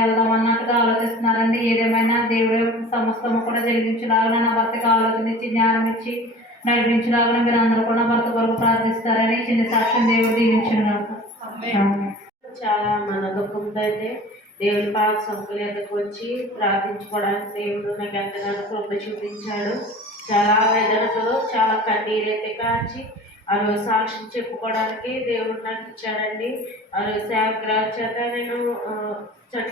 వెళ్దాం అన్నట్టుగా ఆలోచిస్తున్నారండి. ఏదేమైనా దేవుడు సమస్తము కూడా జరిగించలాగా నా భర్తకి ఆలోచన ఇచ్చి జ్ఞానం ఇచ్చి నడిపించలాగా మీరు అందరూ కూడా భర్త కొరకు ప్రార్థిస్తారని చిన్న సాక్ష్యం దేవుడు దీవించిన. చాలా మన దుఃఖంతో అయితే దేవుని పాద సముఖం ఎద్దకు వచ్చి ప్రార్థించుకోవడానికి దేవుడు నాకు ఎంతగానో కృప చూపించాడు. చాలా వేదనతో చాలా కన్నీరైతే కార్చి ఆ రోజు సాక్ష్యం చెప్పుకోవడానికి దేవుడు నాకు ఇచ్చాడండి. ఆ రోజు సేవకురాలు చేత నేను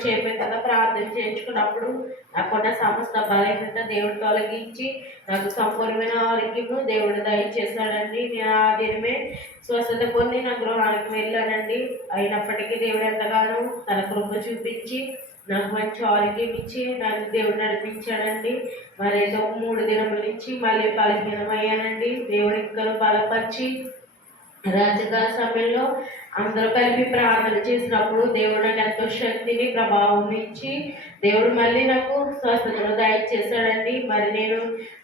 చెప్పాను కదా ప్రార్థన చేయించుకున్నప్పుడు నాకున్న సమస్త బలహీనత దేవుడు తొలగించి నాకు సంపూర్ణమైన ఆరోగ్యము దేవుడు దయచేశాడండి. నేను ఆ దినమే స్వస్థత పొంది నా గృహానికి వెళ్ళానండి. అయినప్పటికీ దేవుడు ఎంతగానో తన కృప చూపించి నాకు మంచి ఆరోగ్యం ఇచ్చి నన్ను దేవుడు నడిపించాడండి. మరి ఏదో 3 దినముల నుంచి మళ్ళీ బలహీనమయ్యానండి. దేవుడు ఇంకా బలపరిచి రాజకీయ సమయంలో అందరూ కలిపి ప్రార్థన చేసినప్పుడు దేవుడు నాకు ఎంతో శక్తిని ప్రభావం ఇచ్చి దేవుడు మళ్ళీ నాకు స్వస్థతను దయచేశాడండి. మరి నేను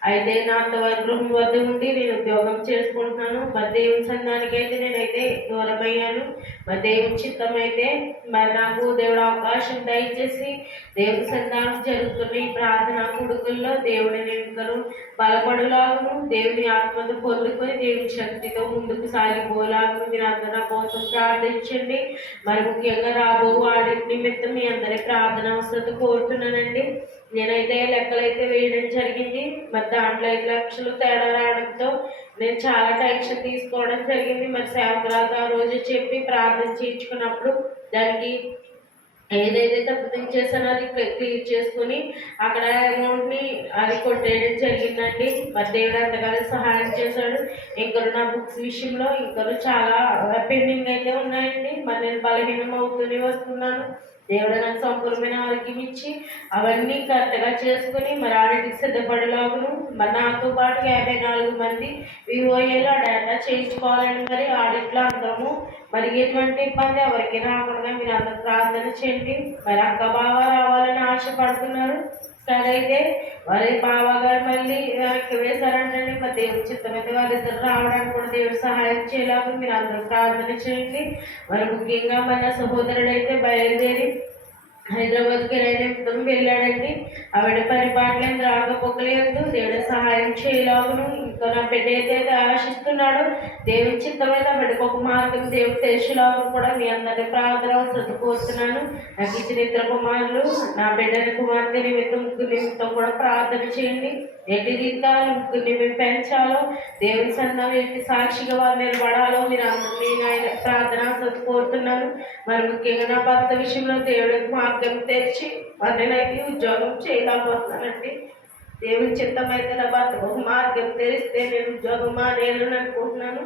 అయితే నా గృహం వద్ద ఉండి నేను ఉద్యోగం చేసుకుంటున్నాను. మరి దేవుని సంఘానికి అయితే నేనైతే దూరమయ్యాను. మరి దేవుని చిత్తం అయితే మరి నాకు దేవుడు అవకాశం దయచేసి దేవుని సంఘానికి జరుగుతున్న ఈ ప్రార్థనా కొడుకుల్లో దేవుడిని నేను బలపడులాగను, దేవుని ఆత్మను పొందుకొని దేవుని శక్తితో ముందుకు సాగిపోలాగను మీరు అందరూ నా కోసం ప్రార్థించండి. మరి ముఖ్యంగా రాబో వాడి నిమిత్తం మీ అందరి ప్రార్థన అవసరం కోరుతున్నానండి. నేనైతే లెక్కలైతే వేయడం జరిగింది. మరి దాంట్లో 5 లక్షలు తేడా రావడంతో నేను చాలా టెన్షన్ తీసుకోవడం జరిగింది. మరి సేవకురాలు ఆ రోజు చెప్పి ప్రార్థన చేయించుకున్నప్పుడు దానికి ఏదైతే తప్పు చేశానో అది క్లియర్ చేసుకుని అక్కడ అమౌంట్ని అది కొట్టేయడం జరిగిందండి. మరి దేవుడు అంతగానే సహాయం చేశాడు. ఇంకా నా బుక్స్ విషయంలో ఇంకా చాలా పెండింగ్ అయితే ఉన్నాయండి. మరి నేను బలహీనం అవుతూనే వస్తున్నాను. దేవుడు నాకు సంపూర్ణమైన ఆరోగ్యం ఇచ్చి అవన్నీ కరెక్ట్గా చేసుకుని మరి ఆడిటికి సిద్ధపడేలాగును మరి నాతో పాటు 54 మంది వివోఏలో డేటా చేయించుకోవాలని మరి ఆడిట్లో అందరము మరి ఎటువంటి ఇబ్బంది ఎవరికి రాకుండా మీరు అందరూ ప్రార్థన చేయండి. మరి అక్క బావ రావాలని ఆశపడుతున్నారు కదైతే వారి బావగారు మళ్ళీ వెనక్కి వేశారంటండి. మరి దేవుడి చిత్తమైతే వాళ్ళిద్దరు రావడానికి కూడా దేవుడు సహాయం చేయలేక మీరు అందరూ ప్రార్థన చేయండి. మరి ముఖ్యంగా మన సహోదరుడైతే బయలుదేరి హైదరాబాద్కి నిమిత్తం వెళ్ళాడండి. ఆవిడ పరిపాలన రాకపోకలేదు దేవుడు సహాయం చేయలాగును. ఇంకా నా బిడ్డ ఏదైతే ఆశిస్తున్నాడో దేవుని చిత్తమైతే ఆ బిడ్డకు ఒక మార్గం దేవుడు తెలిసేలాగా కూడా మీ అందరి ప్రార్థన కోరుతున్నాను. నాకు ఇచ్చిన 2 కుమారులు నా బిడ్డని కుమార్తె నిమిత్తం కూడా ప్రార్థన చేయండి. ఎట్టి రీతిగా ముగ్గురిని మేము పెంచాలో దేవుని సన్నిధిలో ఎట్టి సాక్షిగా వారు నిలబడాలో మీరు అందరినీ ఆయన ప్రార్థన కోరుతున్నాను. మరి ముఖ్యంగా నా భర్త విషయంలో దేవుడికి మార్గం తెరిచి నేనైతే ఉద్యోగం చేయలేకపోతున్నానండి. దేవుని చిత్తమైతే నా భర్తకు ఒక మార్గం తెరిస్తే నేను ఉద్యోగం మానేయాలని అనుకుంటున్నాను.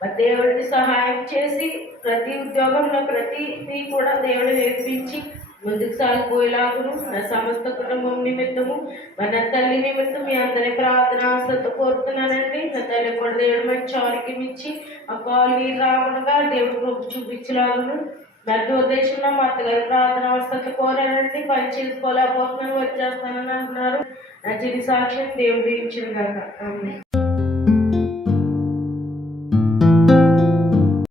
మరి దేవుడిని సహాయం చేసి ప్రతి ఉద్యోగంలో ప్రతిదీ కూడా దేవుడు నేర్పించి ముందుకు సాగిపోయేలాగును నా సమస్త కుటుంబం నిమిత్తము మన తల్లి నిమిత్తం మీ అందరి ప్రార్థన ఆసక్తి కోరుతున్నానండి. నా తల్లి కూడా దేవుడు మంచి ఆరోగ్యం ఇచ్చి ఆ కాలు నీరు రాకుండా దేవుడు కృప చూపించలాగును. నా ఉద్దేశంలో మా అత్తగారి ప్రార్థన ఆసక్తి కోరానండి. పని చేసుకోలేకపోతున్నాను వచ్చేస్తానని అంటున్నారు. నా చిరు సాక్ష్యం దేవుడు ఇచ్చిన కాక.